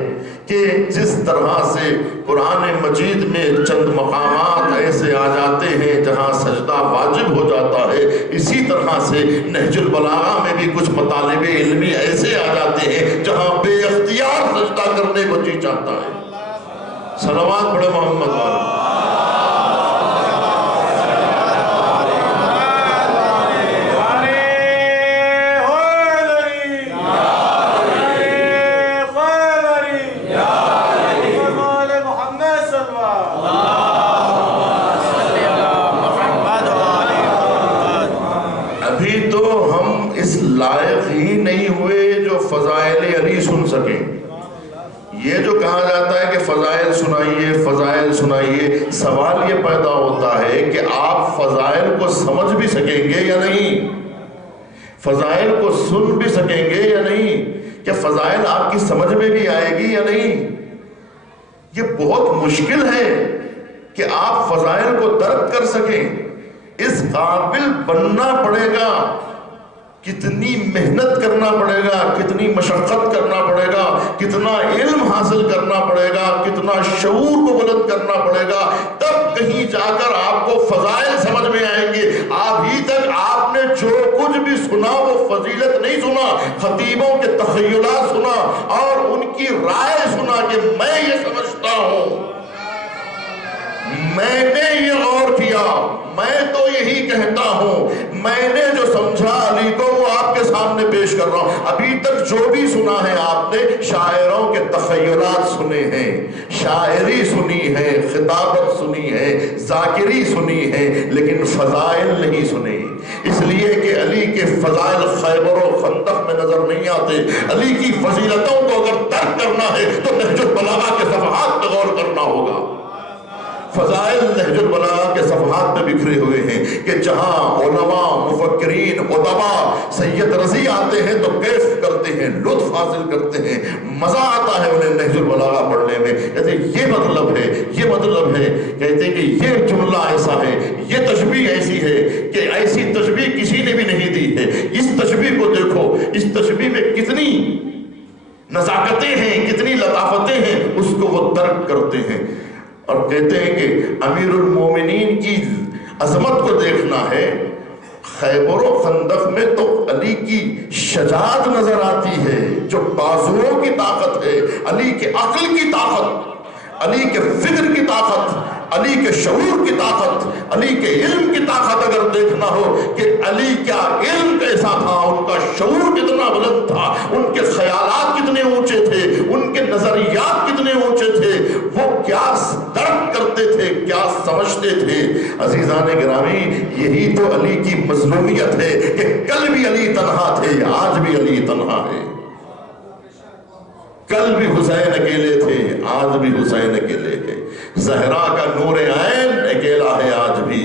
کہ جس طرح سے قرآن مجید میں چند مقامات ایسے آ جاتے ہیں جہاں سجدہ واجب ہو جاتا ہے، اسی طرح سے نہج البلاغہ میں بھی کچھ مطالب علمی ایسے آ جاتے ہیں جہاں بے اختیار سجدہ کرنے کو جی چاہتا ہے۔ صلوات پڑھے محمد والے۔ لائق ہی نہیں ہوئے جو فضائل علی سن سکیں۔ یہ جو کہا جاتا ہے کہ فضائل سنائیے فضائل سنائیے، سوال یہ پیدا ہوتا ہے کہ آپ فضائل کو سمجھ بھی سکیں گے یا نہیں، فضائل کو سن بھی سکیں گے یا نہیں، کیا فضائل آپ کی سمجھ میں بھی آئے گی یا نہیں؟ یہ بہت مشکل ہے کہ آپ فضائل کو درک کر سکیں، اس قابل بننا پڑے گا، کتنی محنت کرنا پڑے گا، کتنی مشقت کرنا پڑے گا، کتنا علم حاصل کرنا پڑے گا، کتنا شعور کو بلند کرنا پڑے گا، تب کہیں جا کر آپ کو فضائل سمجھ میں آئیں گے۔ ابھی تک آپ نے جو کچھ بھی سنا وہ فضیلت نہیں سنا، خطیبوں کے تخیلات سنا اور ان کی رائے سنا کہ میں یہ سمجھتا ہوں، میں نے یہ غور کیا، میں تو یہی کہتا ہوں، میں نے جو سمجھا علی کو وہ آپ کے سامنے پیش کر رہا ہوں۔ ابھی تک جو بھی سنا ہے آپ نے شاعروں کے تخیلات سنے ہیں، شاعری سنی ہے، خطابت سنی ہے، ذاکری سنی ہے، لیکن فضائل نہیں سنے، اس لیے کہ علی کے فضائل خیبر و خندق میں نظر نہیں آتے۔ علی کی فضیلتوں کو اگر درک کرنا ہے تو نہج البلاغہ کے صفحات پہ غور کرنا ہوگا۔ فضائل نہج البلاغہ کے صفحات میں بکھرے ہوئے ہیں کہ جہاں علماء، مفکرین، ادباء، سید رضی آتے ہیں تو کیف کرتے ہیں، لطف حاصل کرتے ہیں، مزہ آتا ہے انہیں نہج البلاغہ پڑھنے میں۔ کہتے ہیں یہ مطلب ہے، یہ مطلب ہے، کہتے ہیں کہ یہ جملہ ایسا ہے، یہ تشبیہ ایسی ہے کہ ایسی تشبیہ کسی نے بھی نہیں دی ہے، اس تشبیہ کو دیکھو، اس تشبیہ میں کتنی نزاکتیں ہیں، کتنی لطافتیں ہیں، اس کو وہ درک کرتے ہیں۔ اور کہتے ہیں کہ امیر المومنین کی عظمت کو دیکھنا ہے، خیبر و خندق میں تو علی کی شجاعت نظر آتی ہے، جو بازوؤں کی طاقت ہے، علی کے عقل کی طاقت، علی کے فکر کی طاقت، علی کے شعور کی طاقت، علی کے علم کی طاقت اگر دیکھنا ہو کہ علی کیا علم کیسا تھا، ان کا شعور کتنا بلند تھا، ان کے خیالات کتنے اونچے تھے، ان کے نظریات کتنے اونچے تھے، وہ کیا درک کرتے تھے، کیا سمجھتے تھے۔ عزیزان گرامی، یہی تو علی کی مظلومیت ہے کہ کل بھی علی تنہا تھے، آج بھی علی تنہا ہے۔ کل بھی حسین اکیلے تھے، آج بھی حسین اکیلے ہیں۔ زہرا کا نور عین اکیلا ہے آج بھی،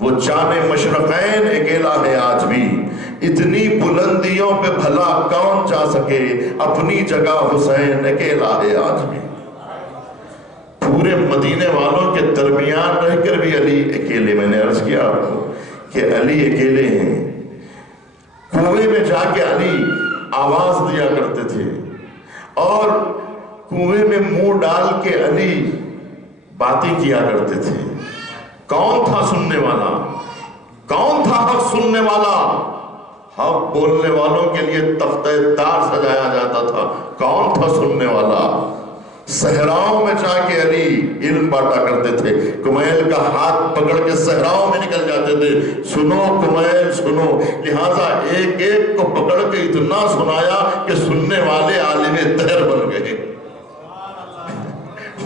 وہ جان مشرقین اکیلا ہے آج بھی۔ اتنی بلندیوں پہ بھلا کون جا سکے، اپنی جگہ حسین اکیلا ہے آج بھی۔ پورے مدینے والوں کے درمیان رہ کر بھی علی اکیلے، میں نے عرض کیا آپ کو کہ علی اکیلے ہیں۔ کنویں میں جا کے علی آواز دیا کرتے تھے اور کنویں میں منہ ڈال کے علی باتیں کیا کرتے تھے۔ کون تھا سننے والا؟ کون تھا حق سننے والا؟ حق بولنے والوں کے لیے تختہ تار سجایا جاتا تھا، کون تھا سننے والا؟ صحراؤں میں جا کے علی علم بانٹا کرتے تھے، کمیل کا ہاتھ پکڑ کے صحراؤں میں نکل جاتے تھے، سنو کمیل سنو، لہٰذا ایک ایک کو پکڑ کے اتنا سنایا کہ سننے والے عالم دہر بن گئے،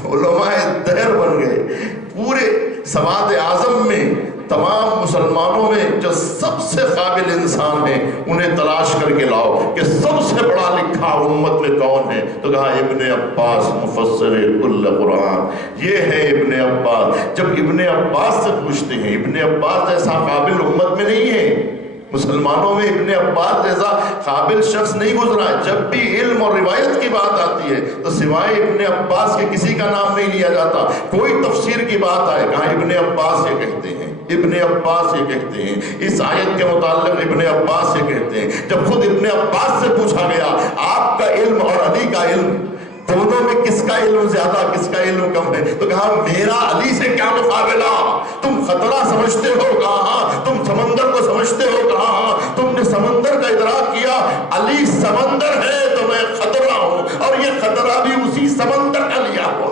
علماء دہر بن گئے۔ پورے سواد اعظم میں تمام مسلمانوں میں جو سب سے قابل انسان ہیں انہیں تلاش کر کے لاؤ کہ سب سے بڑا لکھا امت میں کون ہے، تو کہا ابن عباس مفسر کل قرآن، یہ ہے ابن عباس۔ جب ابن عباس سے پوچھتے ہیں، ابن عباس جیسا قابل امت میں نہیں ہے، مسلمانوں میں ابن عباس جیسا قابل شخص نہیں گزرا ہے۔ جب بھی علم اور روایت کی بات آتی ہے تو سوائے ابن عباس کے کسی کا نام نہیں لیا جاتا۔ کوئی تفسیر کی بات آئے، کہاں ابن عباس یہ کہتے ہیں، ابن عباس یہ کہتے ہیں، اس آیت کے متعلق ابن عباس یہ کہتے ہیں۔ جب خود ابن عباس سے پوچھا گیا آپ کا علم اور علی کا علم دونوں میں کس کا علم زیادہ، کس کا علم کم ہے، تو کہا میرا علی سے کیا مقابلہ، تم خطرہ سمجھتے ہو، کہا تم سمندر کو سمجھتے ہو، کہا تم نے سمندر کا ادراک کیا، علی سمندر ہے تو میں خطرہ ہوں، اور یہ خطرہ بھی اسی سمندر کا لیا ہوا۔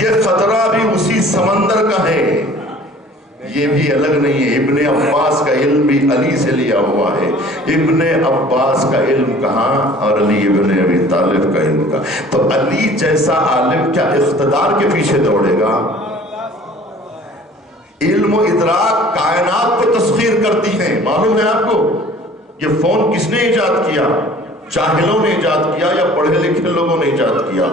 یہ خطرہ بھی اسی سمندر کا ہے، یہ بھی الگ نہیں ہے۔ ابن عباس کا علم بھی علی سے لیا ہوا ہے۔ ابن عباس کا علم کہاں، اور علی ابن ابی طالب کا علم کہاں؟ تو علی جیسا عالم کیا اقتدار کے پیچھے دوڑے گا؟ علم و ادراک کائنات کو تسخیر کرتی ہیں، معلوم ہے آپ کو؟ یہ فون کس نے ایجاد کیا؟ جاہلوں نے ایجاد کیا یا پڑھے لکھے لوگوں نے ایجاد کیا؟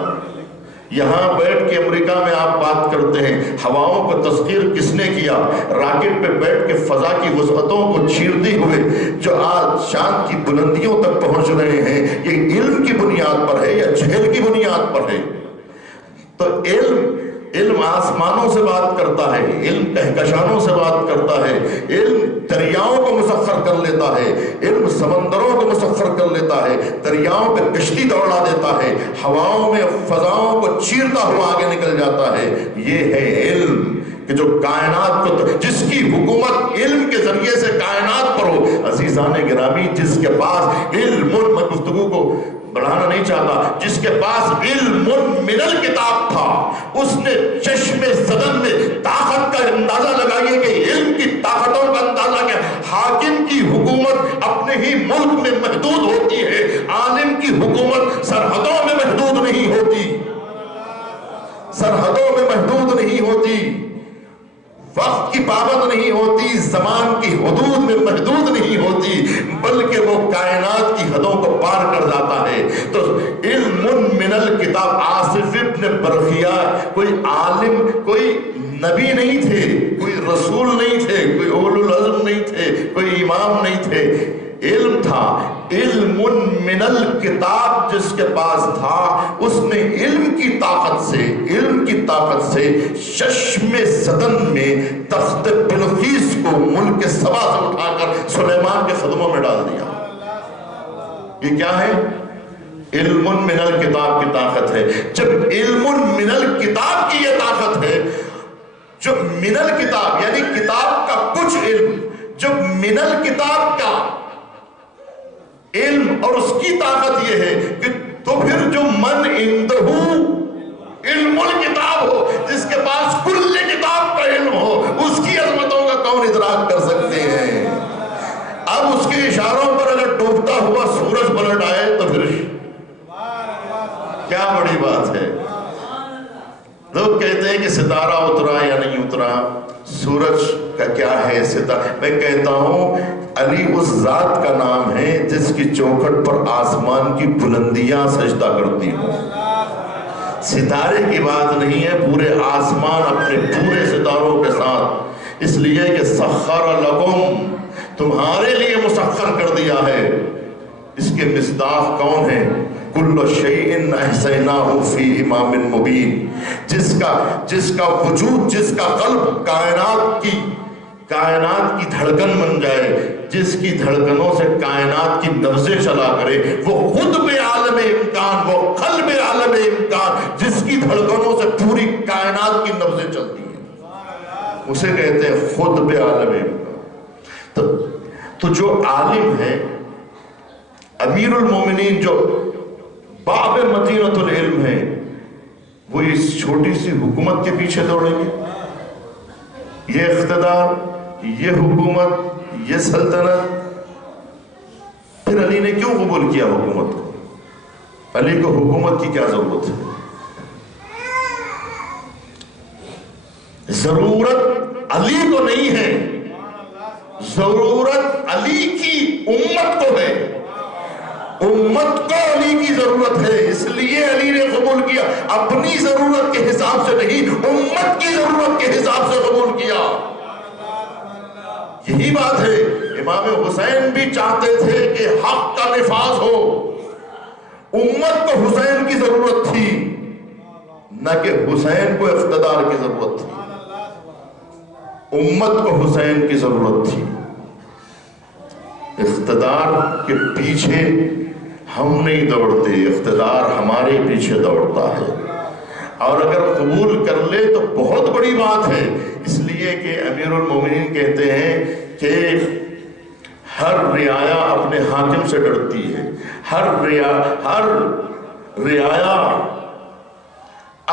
یہاں بیٹھ کے امریکہ میں آپ بات کرتے ہیں، ہواؤں کو تسخیر کس نے کیا؟ راکٹ پہ بیٹھ کے فضا کی وسعتوں کو چیرتے ہوئے جو آج چاند کی بلندیوں تک پہنچ رہے ہیں، یہ علم کی بنیاد پر ہے یا جہل کی بنیاد پر ہے؟ تو علم آسمانوں سے بات کرتا ہے، علم کہکشانوں سے بات کرتا ہے، علم دریاؤں کو مسخر کر لیتا ہے، علم سمندروں کو مسخر کر لیتا ہے، دریاؤں پہ کشتی دوڑا دیتا ہے، ہواؤں میں فضاؤں کو چیرتا ہوا آگے نکل جاتا ہے۔ یہ ہے علم کہ جو کائنات کو، جس کی حکومت علم کے ذریعے سے کائنات پر ہو۔ عزیزان گرامی، جس کے پاس علم، میں گفتگو کو بڑھانا نہیں چاہتا، جس کے پاس علم من الکتاب تھا، اس نے چشم زدن میں طاقت کا اندازہ لگائیے کہ علم کی طاقتوں کا اندازہ کیا۔ حاکم کی حکومت اپنے ہی ملک میں محدود ہوتی ہے، عالم کی حکومت سرحدوں میں محدود نہیں ہوتی، سرحدوں میں محدود نہیں ہوتی، وقت کی پابند نہیں ہوتی، زمان کی حدود میں محدود نہیں ہوتی، بلکہ وہ کائنات کی حدوں کو پار کر جاتا ہے۔ تو علم من الکتاب، آصف ابن برخیہ کوئی عالم، کوئی نبی نہیں تھے، کوئی رسول نہیں تھے، کوئی اولو العزم نہیں تھے، کوئی امام نہیں تھے، علم تھا۔ علم من الکتاب جس کے پاس تھا، اس نے علم کی طاقت سے چشم زدن میں تخت بلقیس کو ملک سبا سے اٹھا کر سلیمان کے قدموں میں ڈال دیا۔ یہ کیا ہے؟ علم من الکتاب کی طاقت ہے۔ جب علم من الکتاب کی یہ طاقت ہے، جو من الکتاب یعنی کتاب کا کچھ علم، جب من الکتاب کا علم اور اس کی طاقت یہ ہے کہ تو پھر جو من عندہ علم الکتاب ہو، جس کے پاس کل کتاب کا علم ہو، اس کی عظمتوں کا کون ادراک کر سکتے ہیں؟ اب اس کے اشاروں پر اگر ڈوبتا ہوا سورج پلٹ آئے تو پھر کیا بڑی بات ہے۔ لوگ کہتے ہیں کہ ستارہ اترا یا نہیں اترا، سورج کا کیا ہے ستارہ؟ میں کہتا ہوں علی اس ذات کا نام ہے جس کی چوکھٹ پر آسمان کی بلندیاں سجدہ کرتی ہوں۔ ستارے کی بات نہیں ہے، پورے آسمان اپنے پورے ستاروں کے ساتھ، اس لیے کہ سخر لکم، تمہارے لیے مسخر کر دیا ہے۔ اس کے مصداق کون ہیں؟ کل شیء احصیناہ فی امام مبین، جس کا وجود، جس کا قلب کائنات کی دھڑکن بن جائے، جس کی دھڑکنوں سے کائنات کی نبضیں چلا کرے، وہ خود بے عالم امکان، وہ قلب عالم امکان، جس کی دھڑکنوں سے پوری کائنات کی نبضیں چلتی ہیں، اسے کہتے ہیں خود بے عالم امکان۔ تو جو عالم ہے، امیر المومنین، جو باب مدینۃ العلم ہے، وہ اس چھوٹی سی حکومت کے پیچھے دوڑیں گے؟ یہ اقتدار، یہ حکومت، یہ سلطنت، پھر علی نے کیوں قبول کیا حکومت کو؟ علی کو حکومت کی کیا ضرورت ہے؟ ضرورت علی کو نہیں ہے، ضرورت علی کی امت کو ہے، امت کو علی کی ضرورت ہے، اس لیے علی نے قبول کیا، اپنی ضرورت کے حساب سے نہیں، امت کی ضرورت کے حساب سے قبول کیا۔ یہی بات ہے، امام حسین بھی چاہتے تھے کہ حق کا نفاذ ہو، امت کو حسین کی ضرورت تھی، نہ کہ حسین کو اقتدار کی ضرورت تھی، امت کو حسین کی ضرورت تھی۔ اقتدار کے پیچھے ہم نہیں دوڑتے، اقتدار ہمارے پیچھے دوڑتا ہے، اور اگر قبول کر لے تو بہت بڑی بات ہے، اس لیے کہ امیر المومنین کہتے ہیں کہ ہر رعایا اپنے حاکم سے ڈرتی ہے، ہر رعایا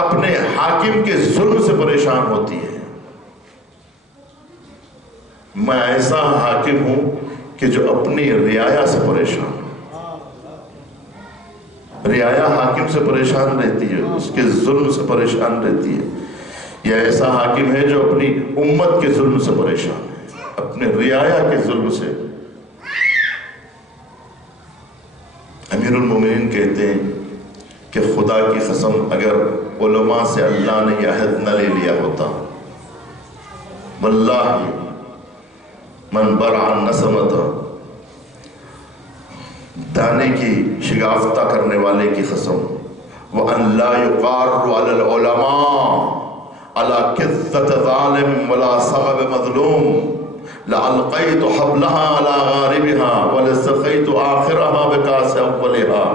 اپنے حاکم کے ظلم سے پریشان ہوتی ہے۔ میں ایسا حاکم ہوں کہ جو اپنی رعایا سے پریشان، رعایا حاکم سے پریشان رہتی ہے، اس کے ظلم سے پریشان رہتی ہے، یا ایسا حاکم ہے جو اپنی امت کے ظلم سے پریشان ہے، اپنے رعایا کے ظلم سے۔ امیر المومنین کہتے ہیں کہ خدا کی قسم اگر علماء سے اللہ نے یہ عہد نہ لے لیا ہوتا، واللہ من برع النسمۃ دانے کی شگافتہ کرنے والے کی قسم، وَأَن لَا يُقَارُّ عَلَى الْعُلَمَاءِ عَلَى كِذَّةِ ظَالِمٍ وَلَا سَغَبِ مَظْلُومٍ لَأَلْقَيْتُ حَبْلَهَا عَلَى غَارِبِهَا وَلَسَقَيْتُ آخِرَهَا بِكَاسِ أَوَّلِهَا۔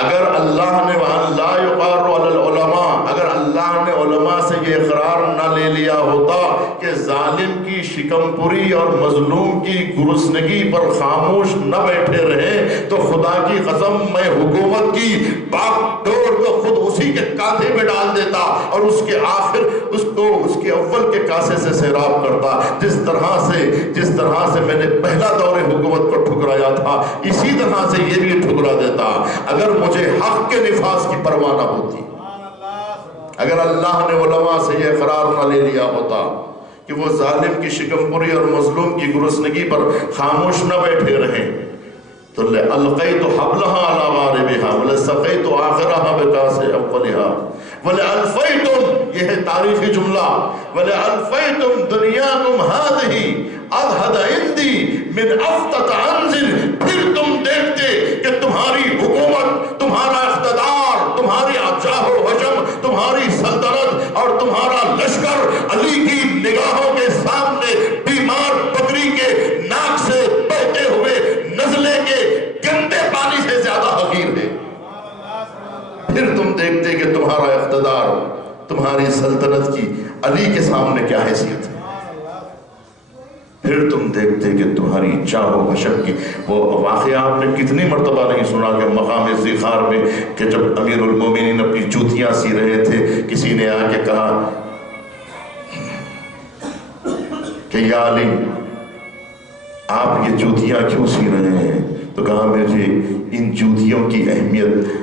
اگر اللہ نے وَأَن لَا يُقَارُّ عَلَى الْعُلَمَاء، اگر اللہ نے علماء سے یہ اقرار نہ لے لیا ہوتا کہ ظالم کی شکم پوری اور مظلوم کی گرسنگی پر خاموش نہ بیٹھے رہے، تو خدا کی قسم میں حکومت کی باغ ڈور کو خود اسی کے کاندھے میں ڈال دیتا اور اس کے آخر اس کو اس کے اول کے کاسے سے سیراب کرتا۔ جس طرح سے میں نے پہلا دور حکومت کو ٹھکرایا تھا، اسی طرح سے یہ بھی ٹھکرا دیتا۔ اگر مجھے حق کے نفاذ کی پرواہ نہ ہوتی، اگر اللہ نے علماء سے یہ قرار نہ لے لیا ہوتا کہ وہ ظالم کی شکم پوری اور مظلوم کی گرسنگی پر خاموش نہ بیٹھے رہیں، تو لَأَلْقَيْتُ حَبْلَهَا عَلَى غَارِبِهَا وَلَسَقَيْتُ آخِرَهَا بِكَاسِ أَوَّلِهَا وَلَأَلْفَيْتُمْ، یہ ہے تاریخی جملہ، وَلَأَلْفَيْتُمْ دُنْيَاكُمْ هَذِهِ اَذْهَدَ عِنْدِي مِنْ أَفْتَتَ عَنْزِلْ، پھر تم دیکھتے کہ تمہاری حکومت، تمہارا اقتدار، تمہاری جاہ و حشم، تمہاری سلطنت اور تمہارا لشکر علی کی نگاہوں کے سامنے بیمار بکری کے ناک سے بہتے ہوئے نزلے کے گندے پانی سے زیادہ حقیر ہے۔ پھر تم دیکھتے کہ تمہارا اقتدار، تمہاری سلطنت کی علی کے سامنے کیا حیثیت ہے۔ پھر تم دیکھتے کہ تمہاری چاہ و حشم کی وہ واقعہ آپ نے کتنی مرتبہ نہیں سنا کہ مقام زیخار میں کہ جب امیر المومنین اپنی جوتیاں سی رہے تھے، کسی نے آ کے کہا کہ یا علی آپ یہ جوتیاں کیوں سی رہے ہیں؟ تو کہا مجھے ان جوتیوں کی اہمیت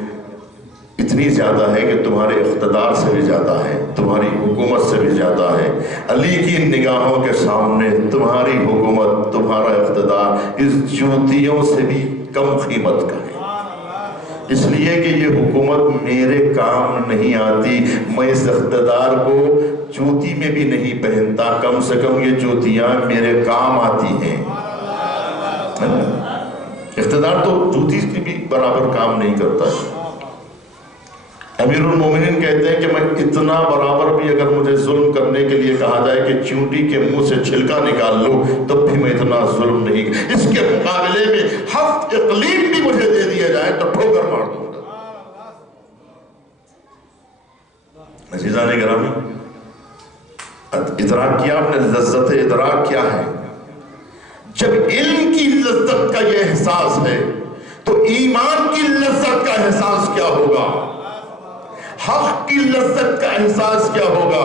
اتنی زیادہ ہے کہ تمہارے اقتدار سے بھی زیادہ ہے، تمہاری حکومت سے بھی زیادہ ہے۔ علی کی نگاہوں کے سامنے تمہاری حکومت، تمہارا اقتدار اس جوتیوں سے بھی کم قیمت کا ہے۔ اس لیے کہ یہ حکومت میرے کام نہیں آتی، میں اس اقتدار کو جوتی میں بھی نہیں پہنتا، کم سے کم یہ جوتیاں میرے کام آتی ہیں۔ اقتدار تو جوتی کی بھی برابر کام نہیں کرتا ہے۔ امیر المومنین کہتے ہیں کہ میں اتنا برابر بھی اگر مجھے ظلم کرنے کے لیے کہا جائے کہ چیونٹی کے منہ سے چھلکا نکال لو، تب بھی میں اتنا ظلم نہیں، اس کے مقابلے میں 7 اقلیم بھی مجھے دے دیا جائے تو ٹھوکر مار دوں گا۔ عزیزان گرامی، ادراک کیا آپ نے لذت ادراک کیا ہے؟ جب علم کی لذت کا یہ احساس ہے تو ایمان کی لذت کا احساس کیا ہوگا؟ حق کی لذت کا احساس کیا ہوگا؟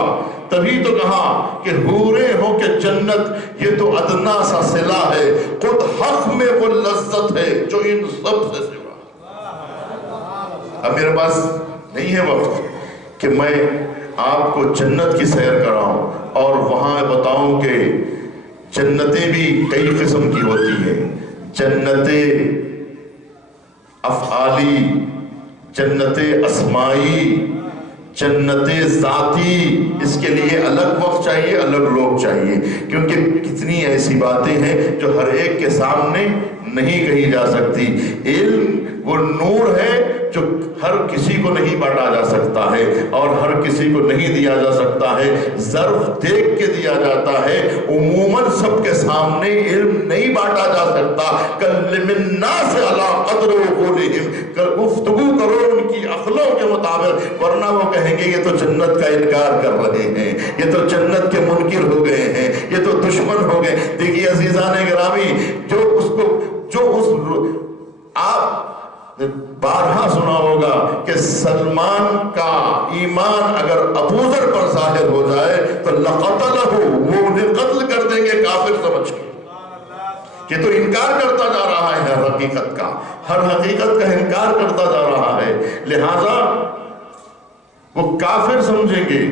تبھی تو کہا کہ حوریں ہو کہ جنت یہ تو ادنا سا صلہ ہے، خود حق میں وہ لذت ہے جو ان سب سے سوا۔ اب میرے پاس نہیں ہے وقت کہ میں آپ کو جنت کی سیر کراؤں اور وہاں بتاؤں کہ جنتیں بھی کئی قسم کی ہوتی ہیں، جنت افعالی، جنت اسمائی، جنت ذاتی، اس کے لیے الگ وقت چاہیے، الگ لوگ چاہیے، کیونکہ کتنی ایسی باتیں ہیں جو ہر ایک کے سامنے نہیں کہی جا سکتی۔ علم وہ نور ہے جو ہر کسی کو نہیں بانٹا جا سکتا ہے اور ہر کسی کو نہیں دیا جا سکتا ہے، ظرف دیکھ کے دیا جاتا ہے، عموماً سب کے سامنے علم نہیں بانٹا جا سکتا۔ کلم الناس علی قدر عقولہم، گفتگو کرو ان کی عقلوں کے مطابق، ورنہ وہ کہیں گے یہ تو جنت کا انکار کر رہے ہیں، یہ تو جنت کے منکر ہو گئے ہیں، یہ تو دشمن ہو گئے۔ دیکھیے عزیزان گرامی، آپ بارہا سنا ہوگا کہ سلمان کا ایمان اگر ابوذر پر ظاہر ہو جائے تو لقتلہ، وہ انہیں قتل کر دیں گے کافر سمجھ کے، کہ تو انکار کرتا جا رہا ہے ہر حقیقت کا، ہر حقیقت کا انکار کرتا جا رہا ہے، لہذا وہ کافر سمجھیں گے۔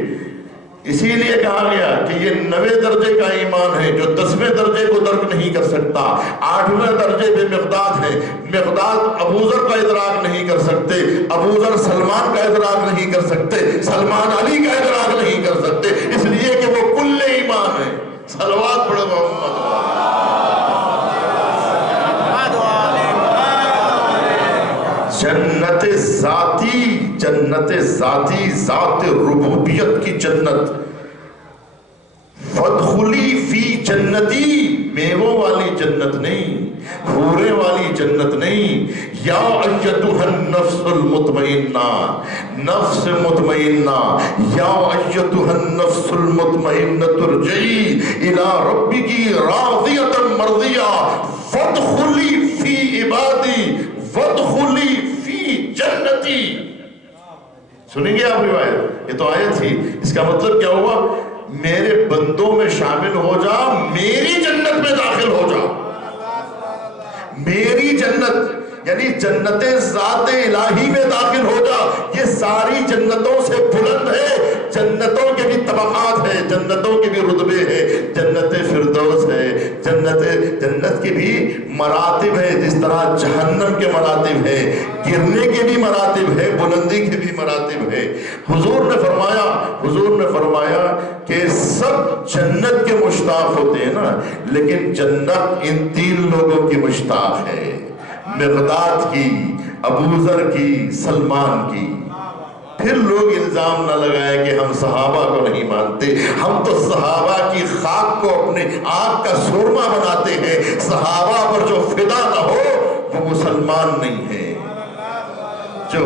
اسی لیے کہا گیا کہ یہ 9ویں درجے کا ایمان ہے جو 10ویں درجے کو درک نہیں کر سکتا۔ 8ویں درجے پہ مقداد ہے، مقداد ابوذر کا ادراک نہیں کر سکتے، ابوذر سلمان کا ادراک نہیں کر سکتے، سلمان علی کا ادراک نہیں کر سکتے، اس لیے کہ وہ کل ایمان ہے۔ صلوات پڑھو محمد۔ جنت ذاتی ذات ربوبیت کی جنت، فادخلی فی جنتی، میووں والی جنت نہیں، حورے والی جنت نہیں. یا ایتھا النفس المطمئنہ، نفس مطمئنہ، یا ایتھا النفس المطمئنہ ارجعی الی ربکی راضیۃ مرضیہ فادخلی فی عبادی وادخلی فی جنتی. سنیں گے آپ روایت؟ یہ تو آیت تھی. اس کا مطلب کیا ہوا؟ میرے بندوں میں شامل ہو جا، میری جنت میں داخل ہو جا. میری جنت یعنی جنت ذات الہی میں داخل ہو جا. یہ ساری جنتوں سے بلند ہے. جنتوں کے بھی طبقات ہیں، جنتوں کے بھی رتبے ہیں. جنت فردوس ہے، جنت کے بھی مراتب ہے، جس طرح جہنم کے مراتب ہے، گرنے کے بھی مراتب ہے، بلندی کے بھی مراتب ہے. حضور نے فرمایا کہ سب جنت کے مشتاق ہوتے ہیں نا، لیکن جنت ان 3 لوگوں کی مشتاق ہے، مقداد کی، ابوذر کی، سلمان کی. پھر لوگ الزام نہ لگائیں کہ ہم صحابہ کو نہیں مانتے. ہم تو صحابہ کی خاک کو اپنے آنکھ کا سرما بناتے ہیں. صحابہ پر جو فدا نہ ہو وہ مسلمان نہیں ہے. جو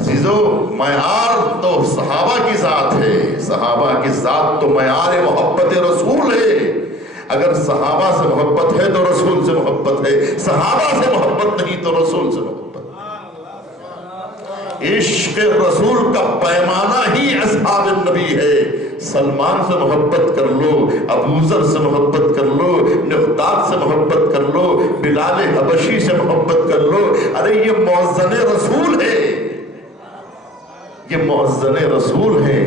عزیزو معیار تو صحابہ کی ذات ہے، صحابہ کی ذات تو معیار محبت رسول ہے. اگر صحابہ سے محبت ہے تو رسول سے محبت ہے، صحابہ سے محبت نہیں تو رسول سے محبت. عشق رسول کا پیمانہ ہی اصحاب النبی ہے. سلمان سے محبت کر لو، ابوذر سے محبت کر لو، مقداد سے محبت کر لو، بلال حبشی سے محبت کر لو. ارے یہ مؤذن رسول ہے، یہ مؤذن رسول ہے.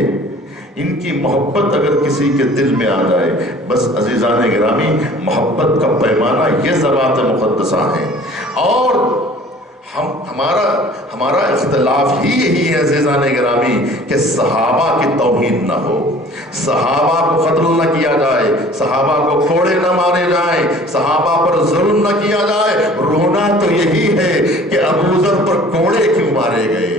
ان کی محبت اگر کسی کے دل میں آ جائے، بس عزیزان گرامی محبت کا پیمانہ یہ ذوات مقدسہ ہیں. اور ہمارا اختلاف ہی یہی ہے عزیزان گرامی کہ صحابہ کی توہین نہ ہو، صحابہ کو قتل نہ کیا جائے، صحابہ کو کوڑے نہ مارے جائیں، صحابہ پر ظلم نہ کیا جائے. رونا تو یہی ہے کہ ابوذر پر کوڑے کیوں مارے گئے.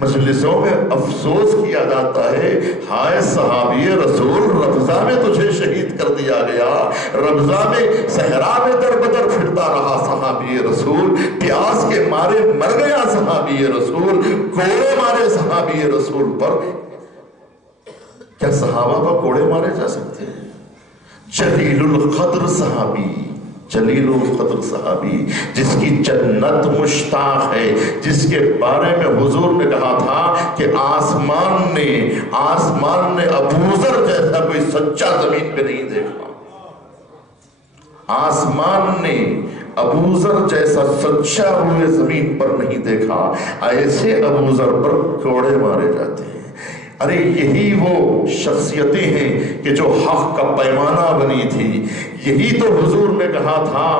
مجلسوں میں افسوس کیا جاتا ہے، ہائے صحابی رسول، ربضہ میں تجھے شہید کر دیا گیا، ربضہ میں صحرا میں در بدر پھرتا رہا صحابی رسول، پیاس کے مارے مر گیا صحابی رسول، کوڑے مارے صحابی رسول پر. کیا صحابہ پر کوڑے مارے جا سکتے ہیں؟ جلیل القدر صحابی، جلیل القدر صحابی جس کی جنت مشتاق ہے، جس کے بارے میں حضور نے کہا تھا کہ آسمان نے ابوذر جیسا کوئی سچا زمین پہ نہیں دیکھا. آسمان نے ابوذر جیسا سچا ہوئے زمین پر نہیں دیکھا. ایسے ابوذر پر کوڑے مارے جاتے ہیں. ارے یہی وہ شخصیتیں ہیں کہ جو حق کا پیمانہ بنی تھی. یہی تو حضور نے کہا تھا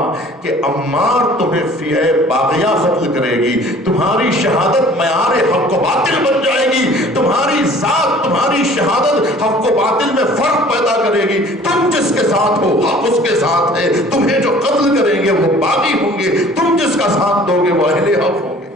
کہ عمار تمہیں فی باغیہ قتل کرے گی، تمہاری شہادت معیار حق و باطل بن جائے گی، تمہاری ذات، تمہاری شہادت حق و باطل میں فرق پیدا کرے گی. تم جس کے ساتھ ہو حق اس کے ساتھ ہے، تمہیں جو قتل کریں گے وہ باغی ہوں گے، تم جس کا ساتھ دو گے وہ اہل حق ہوں گے.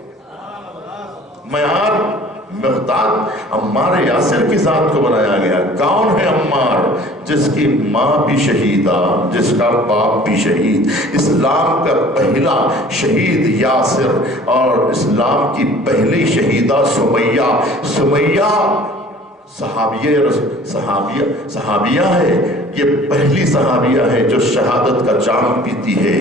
معیار مقداد عمار یاسر کی ذات کو بنایا گیا. کون ہے عمار؟ جس کی ماں بھی شہیدہ، جس کا باپ بھی شہید. اسلام کا پہلا شہید یاسر اور اسلام کی پہلی شہیدہ سمیہ صحابیہ ہے. یہ پہلی صحابیہ ہے جو شہادت کا جام پیتی ہے.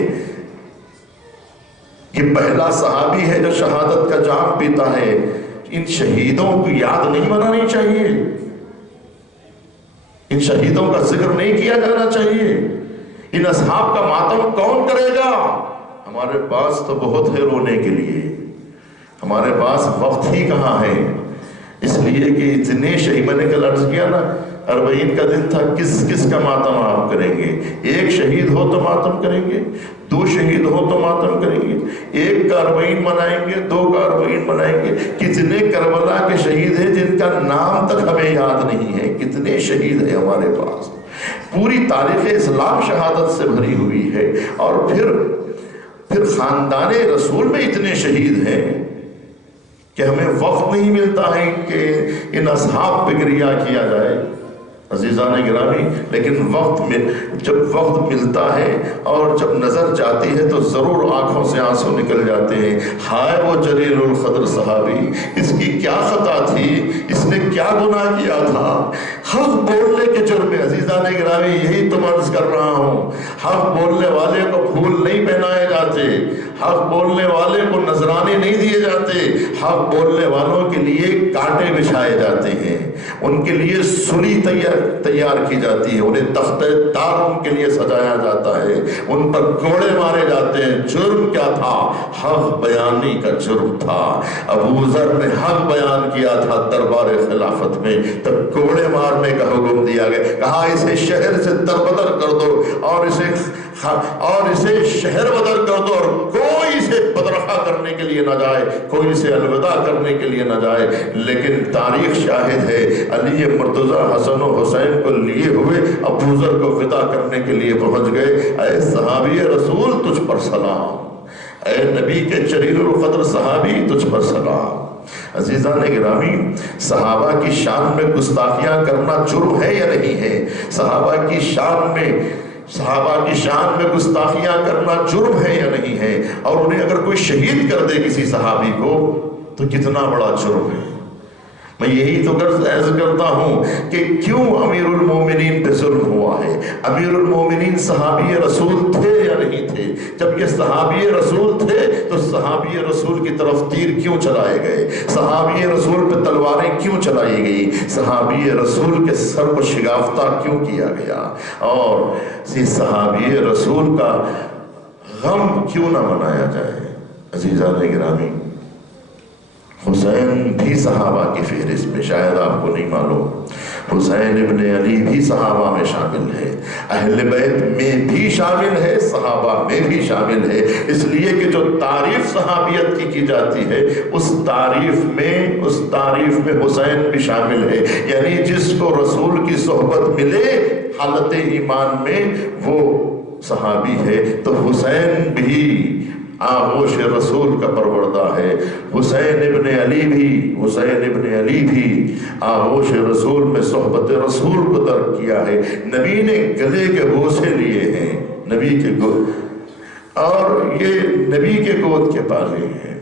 یہ پہلا صحابی ہے جو شہادت کا جام پیتا ہے. ان شہیدوں کو یاد نہیں منانی چاہیے، ان شہیدوں کا ذکر نہیں کیا جانا چاہیے. ان اصحاب کا ماتم کون کرے گا؟ ہمارے پاس تو بہت ہے رونے کے لیے، ہمارے پاس وقت ہی کہاں ہے. اس لیے کہ اتنے شہید، میں نے کل عرض کیا نا 40 کا دن تھا، کس کا ماتم آپ کریں گے؟ ایک شہید ہو تو ماتم کریں گے، 2 شہید ہو تو ماتم کریں گے، 1 کا 40 منائیں گے، 2 کا 40 منائیں گے. کتنے کربلا کے شہید ہیں جن کا نام تک ہمیں یاد نہیں ہے. کتنے شہید ہیں ہمارے پاس. پوری تاریخ اسلام شہادت سے بھری ہوئی ہے. اور پھر خاندان رسول میں اتنے شہید ہیں کہ ہمیں وقت نہیں ملتا ہے کہ ان اصحاب پہ گریہ کیا جائے عزیزان گرامی، لیکن جب وقت ملتا ہے اور جب نظر جاتی ہے تو ضرور آنکھوں سے آنسو نکل جاتے ہیں۔ ہائے وہ جلیل القدر صحابی، اس کی کیا خطا تھی، اس نے کیا گناہ کیا تھا؟ حق بولنے کے جرم میں عزیزان گرامی یہی تو عرض کر رہا ہوں، حق بولنے والے کو پھول نہیں پہنائے جاتے، حق بولنے والے کو نذرانے نہیں دیے جاتے، حق بولنے والوں کے لیے کانٹے بچھائے جاتے ہیں، ان کے لیے سلی تیار کی جاتی ہے، انہیں تختہ تار ان کے لیے سجایا جاتا ہے، ان پر کوڑے مارے جاتے ہیں۔ جرم کیا تھا؟ حق بیانی کا جرم تھا۔ ابو ذر نے حق بیان کیا تھا دربار خلافت میں، تب کوڑے مارنے کا حکم دیا گیا، کہا اسے شہر سے دربدر کر دو اور اسے شہر بدر کر دو، اور کوئی اسے بدرخا کرنے کے لیے نہ جائے، کوئی اسے الوداع کرنے کے لیے نہ جائے۔ لیکن تاریخ شاہد ہے، علی مرتضیٰ حسن و حسین کو لیے ہوئے ابو ذر کو فدا کرنے کے لیے پہنچ گئے۔ اے صحابی رسول تجھ پر سلام، اے نبی کے جلیل القدر صحابی تجھ پر سلام۔ عزیزان گرامی، صحابہ کی شان میں گستاخیاں کرنا جرم ہے یا نہیں ہے؟ صحابہ کی شان میں گستاخیاں کرنا جرم ہے یا نہیں ہے؟ اور انہیں اگر کوئی شہید کر دے کسی صحابی کو تو کتنا بڑا جرم ہے۔ میں یہی تو عرض کرتا ہوں کہ کیوں امیر المومنین پہ ظلم ہوا ہے؟ امیر المومنین صحابی رسول تھے یا نہیں تھے؟ جب یہ صحابی رسول تھے تو صحابی رسول کی طرف تیر کیوں چلائے گئے؟ صحابی رسول پہ تلواریں کیوں چلائی گئی؟ صحابی رسول کے سر کو شگافتہ کیوں کیا گیا؟ اور یہ صحابی رسول کا غم کیوں نہ منایا جائے؟ عزیزان گرامی، حسین بھی صحابہ کی فہرست میں، شاید آپ کو نہیں معلوم، حسین ابن علی بھی صحابہ میں شامل ہے، اہل بیت میں بھی شامل ہے، صحابہ میں بھی شامل ہے، اس لیے کہ جو تعریف صحابیت کی جاتی ہے اس تعریف میں حسین بھی شامل ہے، یعنی جس کو رسول کی صحبت ملے حالت ایمان میں وہ صحابی ہے۔ تو حسین بھی آغوش رسول کا پروردہ ہے، حسین ابن علی بھی آغوش رسول میں صحبت رسول کو درک کیا ہے۔ نبی نے گلے کے بوسے لیے ہیں، نبی کے گود، اور یہ نبی کے گود کے پالے ہیں۔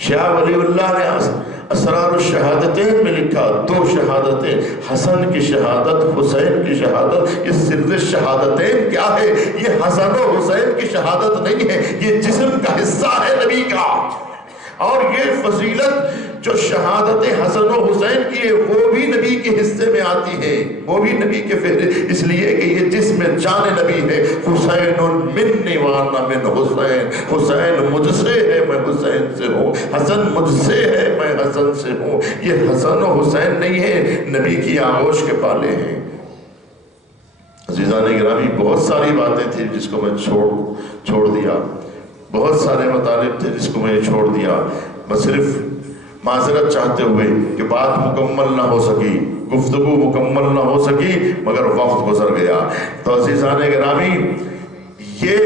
شاہ ولی اللہ نے اسرار الشہادتین میں لکھا، دو شہادتیں، حسن کی شہادت، حسین کی شہادت۔ اس سر شہادتین کیا ہے؟ یہ حسن و حسین کی شہادت نہیں ہے، یہ جسم کا حصہ ہے نبی کا۔ اور یہ فضیلت جو شہادت حسن و حسین کی ہے وہ بھی نبی کے حصے میں آتی ہے، وہ بھی نبی کے فہرست، اس لیے کہ یہ جسم جان نبی ہے۔ حسین منی وانا من حسین، حسین مجھ سے ہے میں حسین سے ہوں، حسن مجھ سے ہے میں حسن سے ہوں۔ یہ حسن و حسین نہیں ہے، نبی کی آغوش کے پالے ہیں۔ عزیزان گرامی، بہت ساری باتیں تھیں جس کو میں چھوڑ دیا، بہت سارے مطالب تھے جس کو میں چھوڑ دیا۔ میں صرف معذرت چاہتے ہوئے کہ بات مکمل نہ ہو سکی، گفتگو مکمل نہ ہو سکی، مگر وقت گزر گیا۔ تو عزیزان گرامی، یہ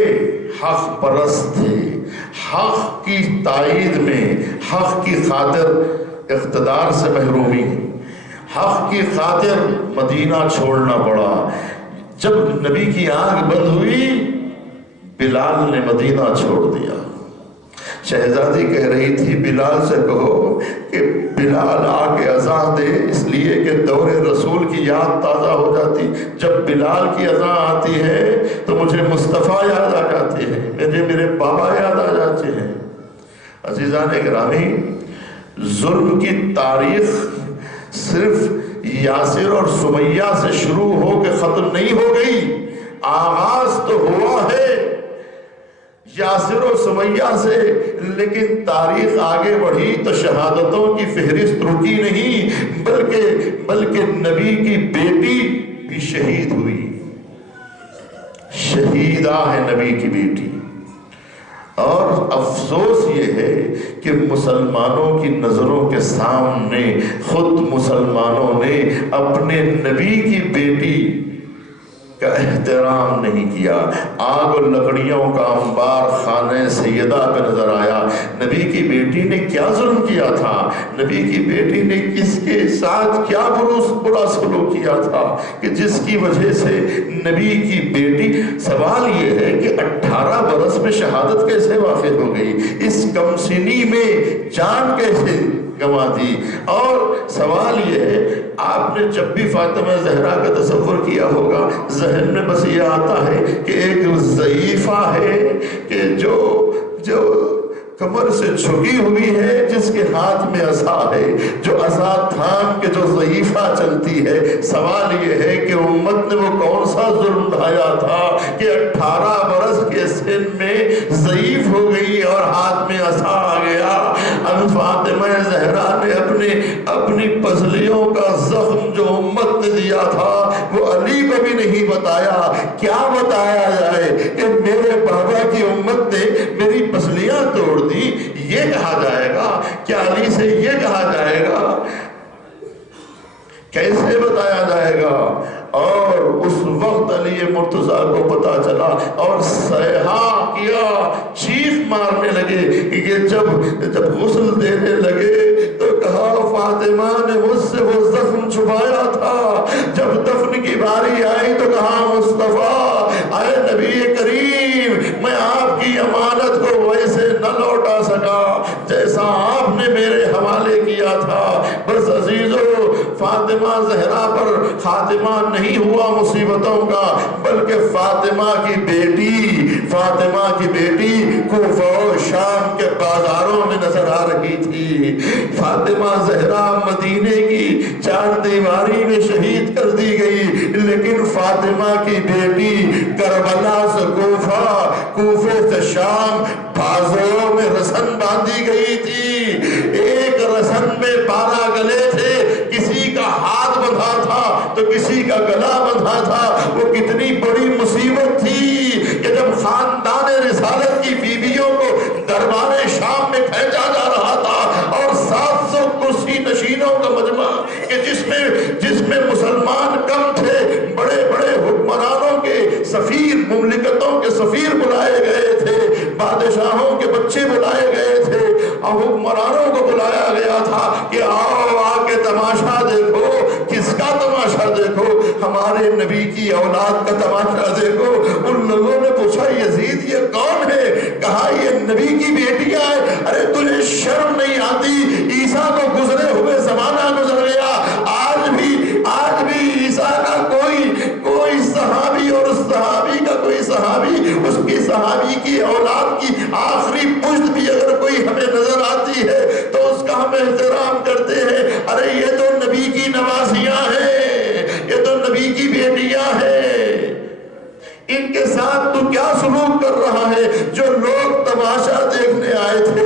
حق پرست تھے، حق کی تائید میں، حق کی خاطر اقتدار سے محرومی، حق کی خاطر مدینہ چھوڑنا پڑا۔ جب نبی کی آنکھ بند ہوئی، بلال نے مدینہ چھوڑ دیا۔ شہزادی کہہ رہی تھی بلال سے کہو کہ بلال آ کے اذان دے، اس لیے کہ دور رسول کی یاد تازہ ہو جاتی۔ جب بلال کی اذان آتی ہے تو مجھے مصطفیٰ یاد آ جاتے ہیں، مجھے میرے بابا یاد آ جاتے ہیں۔ عزیزان گرامی، ظلم کی تاریخ صرف یاسر اور سمیہ سے شروع ہو کے ختم نہیں ہو گئی، آغاز تو ہوا ہے یاسر و سمیہ سے، لیکن تاریخ آگے بڑھی تو شہادتوں کی فہرست رکی نہیں، بلکہ نبی کی بیٹی بھی شہید ہوئی، شہیدہ ہے نبی کی بیٹی۔ اور افسوس یہ ہے کہ مسلمانوں کی نظروں کے سامنے خود مسلمانوں نے اپنے نبی کی بیٹی کا احترام نہیں کیا۔ آگ اور لکڑیوں کا انبار خانہ سیدہ پہ نظر آیا۔ نبی کی بیٹی نے کیا ظلم کیا تھا؟ نبی کی بیٹی نے کس کے ساتھ کیا برا سلوک کیا تھا کہ جس کی وجہ سے نبی کی بیٹی، سوال یہ ہے کہ 18 برس میں شہادت کیسے واقع ہو گئی؟ اس کم سنی میں جان کیسے گنوا دی؟ اور سوال یہ ہے، آپ نے جب بھی فاطمہ زہرا کا تصور کیا ہوگا ذہن میں بس یہ آتا ہے کہ ایک ضعیفہ ہے کہ جو کمر سے جھکی ہوئی ہے، جس کے ہاتھ میں عصا ہے، جو عصا تھام کے جو ضعیفہ چلتی ہے۔ سوال یہ ہے کہ امت نے وہ کون سا ظلم ڈھایا تھا کہ 18 برس کے سن میں ضعیف ہو گئی اور ہاتھ میں عصا آ گیا؟ اب فاطمہ زہرا نے اپنی پسلیوں کا زخم جو امت نے دیا تھا وہ علی کو بھی نہیں بتایا۔ کیا بتایا جائے کہ میرے بابا کی امت نے میری پسلیاں توڑ دی؟ یہ کہا جائے گا؟ کیا علی سے یہ کہا جائے گا؟ کیسے بتایا جائے گا؟ اور اس وقت علی مرتضیٰ کو پتا چلا اور صیحہ کیا، چیخ مارنے لگے کہ جب غسل دینے لگے تو کہا فاطمہ نے مجھ سے وہ زخم چھپایا تھا۔ جب دفن کی باری آئی تو کہا مصطفیٰ، اے نبی کریم، میں آپ کی امانت کو ویسے نہ لوٹا سکا جیسا آپ نے میرے حوالے کیا تھا۔ بس عزیزو، فاطمہ زہرا پر خاتمہ نہیں ہوا مصیبتوں کا، بلکہ فاطمہ کی بیٹی کوفہ و شام کے بازاروں میں نظر آ رہی تھی۔ فاطمہ زہرا مدینے کی چار دیواری میں شہید کر دی گئی، لیکن فاطمہ کی بیٹی کربلا سے کوفے سے شام بازاروں میں رسن باندھی گئی تھی۔ ایک رسن میں 12 گلے تھے، کسی کا ہاتھ بندھا تھا تو کسی کا گلا بندھا تھا۔ وہ کتنی بڑی مصیبت تھی کہ جب خاندان رسالت کی بیویوں کو دربار شام میں بھیجا جا رہا تھا اور 700 کرسی نشینوں کا مجمع کہ جس میں مسلمان کم تھے، بڑے بڑے حکمرانوں کے سفیر، مملکتوں کے سفیر بلائے گئے تھے، بادشاہوں کے بچے بلائے گئے تھے اور حکمرانوں کو بلایا گیا تھا کہ آؤ آ کے تماشا دیکھو۔ کس کا تماشا دیکھو؟ ہمارے نبی کی اولاد کا تماشا دیکھو۔ ان لوگوں نے پوچھا یزید یہ کون ہے؟ کہا یہ نبی کی بیٹیاں ہیں۔ ارے تجھے شرم نہیں آتی؟ عیسیٰ کو گزرے ہوئے زمانہ گزر گیا، آج بھی عیسیٰ کا کوئی صحابی اور اس صحابی کا کوئی صحابی، اس کی صحابی کی اولاد کی آخری پشت بھی اگر کوئی ہمیں نظر آتی ہے تو اس کا ہم احترام کرتے ہیں۔ ارے یہ تو نبی کی نوازیاں ہیں، یہ تو نبی کی بیٹیاں ہیں، ان کے ساتھ تو کیا سلوک کر رہا ہے؟ جو لوگ تماشا دیکھنے آئے تھے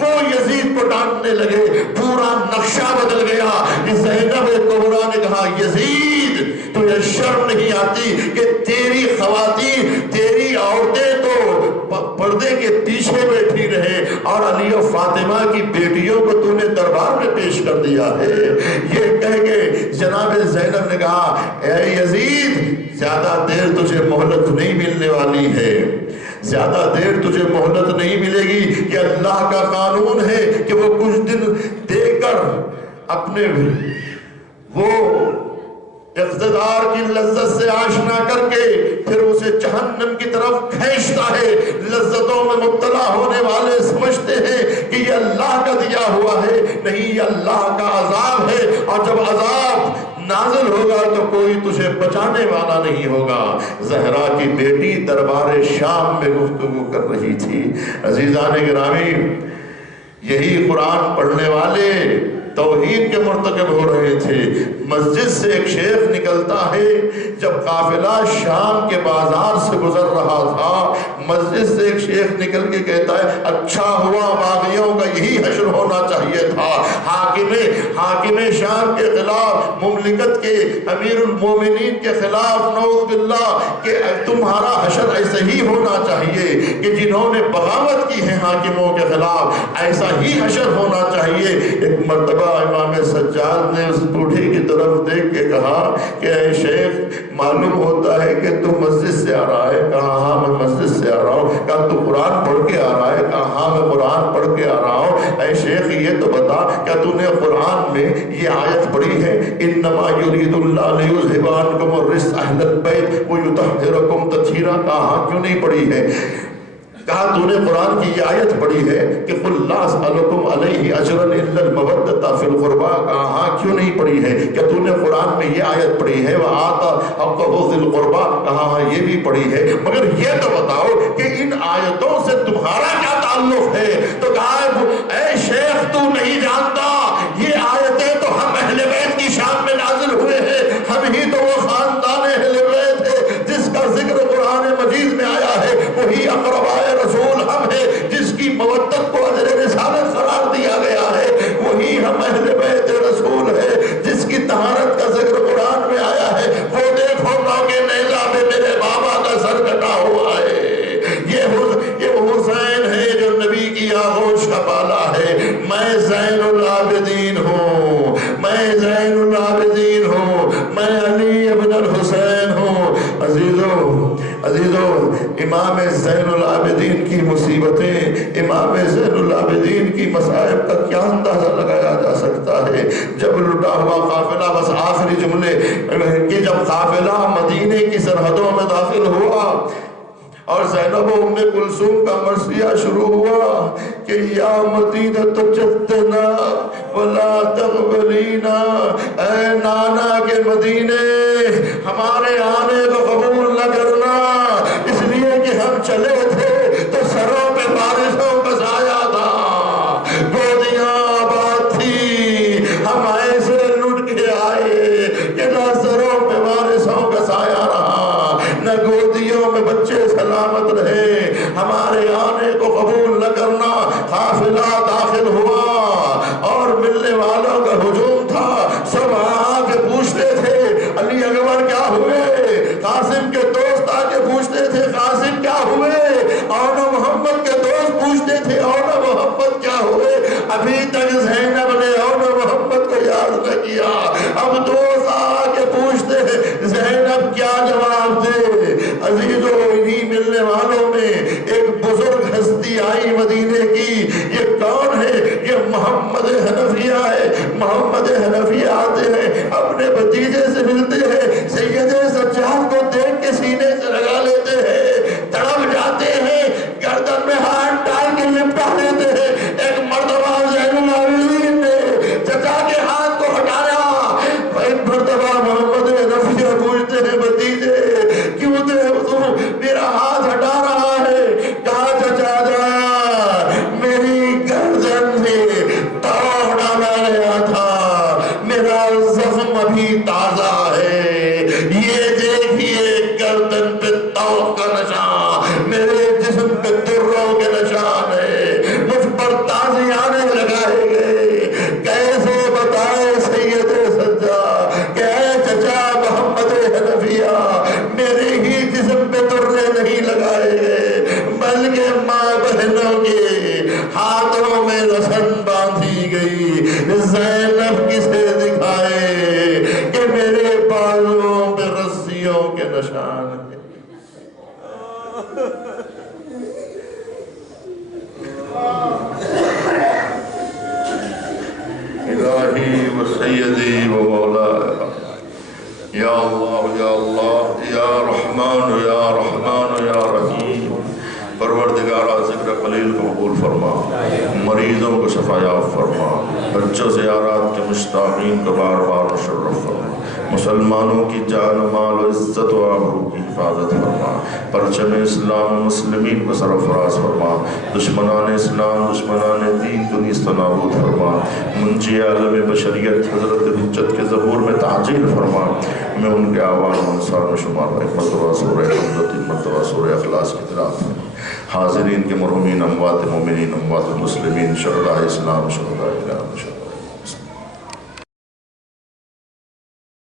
وہ یزید کو ڈانٹنے لگے، پورا نقشہ بدل گیا۔ زینب کبریٰ نے کہا یزید تجھے شرم نہیں آتی کہ تیری خواتین، تیری عورتیں تو پردے کے پیچھے بیٹھی رہے اور علی و فاطمہ کی بیٹیوں کو تو نے دربار میں پیش کر دیا ہے؟ یہ کہہ کے جناب زینب نے کہا اے یزید زیادہ دیر تجھے مہلت نہیں ملنے والی ہے، زیادہ دیر تجھے مہلت نہیں ملے گی۔ یہ اللہ کا قانون ہے کہ وہ کچھ دن دے کر اپنے وہ اقتدار کی لذت سے آشنا کر کے پھر اسے جہنم کی طرف کھینچتا ہے۔ لذتوں میں مبتلا ہونے والے سمجھتے ہیں کہ یہ اللہ کا دیا ہوا ہے، نہیں، یہ اللہ کا عذاب ہے، اور جب عذاب نازل ہوگا تو کوئی تجھے بچانے والا نہیں ہوگا۔ زہرا کی بیٹی دربار شام میں گفتگو کر رہی تھی۔ عزیزان گرامی، یہی قرآن پڑھنے والے توحید کے مرتکب ہو رہے تھے۔ مسجد سے ایک شیخ نکلتا ہے، جب قافلہ شام کے بازار سے گزر رہا تھا مسجد سے ایک شیخ نکل کے کہتا ہے اچھا ہوا باغیوں کا یہی حشر ہونا چاہیے تھا، حاکم شام کے خلاف، مملکت کے امیر المومنین کے خلاف نعوذ باللہ کہ تمہارا حشر ایسا ہی ہونا چاہیے کہ جنہوں نے بغاوت کی ہے حاکموں کے خلاف ایسا ہی حشر ہونا چاہیے۔ ایک مرتبہ امام سجاد نے اس بوڑھے کی طرف دیکھ کے کہا کہ اے شیخ معلوم ہوتا ہے کہ تو مسجد سے آ رہا ہے؟ کہا ہاں میں مسجد سے آ رہا ہوں۔ کہا تو قرآن پڑھ کے آ رہا ہے؟ کہا ہاں میں قرآن پڑھ کے آ رہا ہوں۔ اے شیخ یہ تو بتا کیا تو نے قرآن میں یہ آیت پڑھی ہے انما یرید اللہ لیذھب عنکم الرجس اہل البیت ویطہرکم تطہیرا؟ کہا ہاں کیوں نہیں پڑھی ہے؟ کہا تو نے قرآن کی یہ آیت پڑھی ہے کہ قل لا اسألکم علیہ اجرا الا المودۃ فی القربى؟ کہا ہاں کیوں نہیں پڑھی ہے؟ کہ تو نے قرآن میں یہ آیت پڑھی ہے وآتى حقہ ذی القربى؟ کہا ہاں یہ بھی پڑھی ہے، مگر یہ تو بتاؤ کہ ان آیتوں سے تمہارا کیا تعلق ہے؟ تو کہا اے شیخ تو نہیں جانتا یہ آیتیں تو ہم اہل بیت کی شان میں نازل ہوئے ہیں، ہم ہی تو وہ خاندان اہل بیت ہے جس کا ذکر قرآن مجید میں آیا ہے، وہی اقربائے رسول ہم ہے جس کی مودت کو اجر رسالت قرار دیا گیا ہے، وہی ہم اہل بیت رسول ہے جس کی طہارت کا ذکر قرآن میں آیا ہے۔ وہ دیکھو نوکے نیزہ میں میرے بابا کا سر کٹا ہوا ہے، یہ حسین ہے جو نبی کی آغوش کا بالا ہے۔ میں زین العابدین ہوں، میں زین العابدین ہوں، میں علی ابن الحسین ہوں۔ عزیزو امام زین العابدین کی مصیبتیں، امام زین العابدین کی مصائب کا کیا اندازہ لگایا جا سکتا ہے؟ جب لٹا ہوا قافلہ، بس آخری جملے کہ جب قافلہ مدینے کی سرحدوں میں داخل ہوا اور زینب و ام کلثوم کا مرثیہ شروع ہوا کہ یا مدینہ جدنا ولا تقبلینا، اے نانا کے مدینے ہمارے آنے کو قبول نہ کرنا، اس لیے کہ ہم چلے تھے تو سروں پہ بارشوں کا سایہ تھا، گودیاں آباد تھی، ہم ایسے لٹ کے آئے کہ نہ سروں پہ بارشوں کا سایہ رہا، نہ گودیوں میں بچے سلامت رہے، ہمارے آنے کو قبول نہ کرنا۔ قافلہ داخل ہوا اور ملنے والوں کا ہجوم تھا، سب آ کے پوچھتے تھے علی اکبر کیا ہوئے، قاسم کے دوست آ کے پوچھتے تھے قاسم کیا ہوئے، اور محمد کے دوست پوچھتے تھے اور محمد کیا ہوئے۔ ابھی تک زینب نے اور محمد کو یاد نہ کیا، اب دوست آ کے پوچھتے ہیں زینب کیا جواب دے۔ عزیزو انہی ملنے والوں میں ایک بزرگ ہستی آئی مدینے کی، یہ کون ہے؟ یہ محمد حنفیہ ہے۔ محمد حنفیہ آتے ہیں، اپنے بھتیجے سے ملتے ہیں، سید سجاد کو دیکھ کے سینے سے لگا لیتے ہیں، تڑپ جاتے ہیں، گردن میں ہاتھ ڈال کے لپٹا لیتے ہیں۔ ایک مرتبہ زین العابدین نے چچا کے ہاتھ کو ہٹایا، ایک مرتبہ محمد حنفیہ پوچھتے ہیں بھتیجے کیوں دے تم میرا ہاتھ ہٹا رہا ہے؟ کہا چچا جان میری گردن میں توڑ ڈالا گیا تھا، میرا زخم ابھی تازہ ہے، یہ دیکھیے گردن پہ توڑ کا نشان، میرے جسم پہ دروں کے نشان ہے، مجھ پر تازیانے لگائے گئے۔ کیسے بتائے سید سجاد کہ اے چچا محمد حنفیہ میرے ہی جسم پہ درے نہیں لگائے گئے، بلکہ ماں بہنوں کے ہاتھوں میں رسن باندھی گئی۔ زینب کسے دکھائے کہ میرے بالوں پہ رسیوں کے نشان ہیں۔ الہی و سیدی و مولا یا اللہ یا اللہ یا رحمان یا رحمان یا رحیم، پروردگارہ ذکر قلیل کو قبول فرما، مریضوں کو شفا یاب فرما، بچوں سے آرات کے مشتاقین کو بار بار مشرف فرما، مسلمانوں کی جان مال و عزت و آبرو کی حفاظت فرما، پرچم اسلام مسلمین کو سرفراز فرما، دشمنان اسلام دشمنان دین کو نیست و نابود فرما، منجی عالم بشریت حضرت حجت کے ظہور میں تعجیل فرما، میں ان کے آوان و انصار میں شمار، ایک مرتبہ سورہ حمد، تین مرتبہ سورہ اخلاص اخلاص کی طرح حاضرین کے مرحومین، اموات مومنین، اموات مسلمین، شہداء اسلام، شہداء ایران،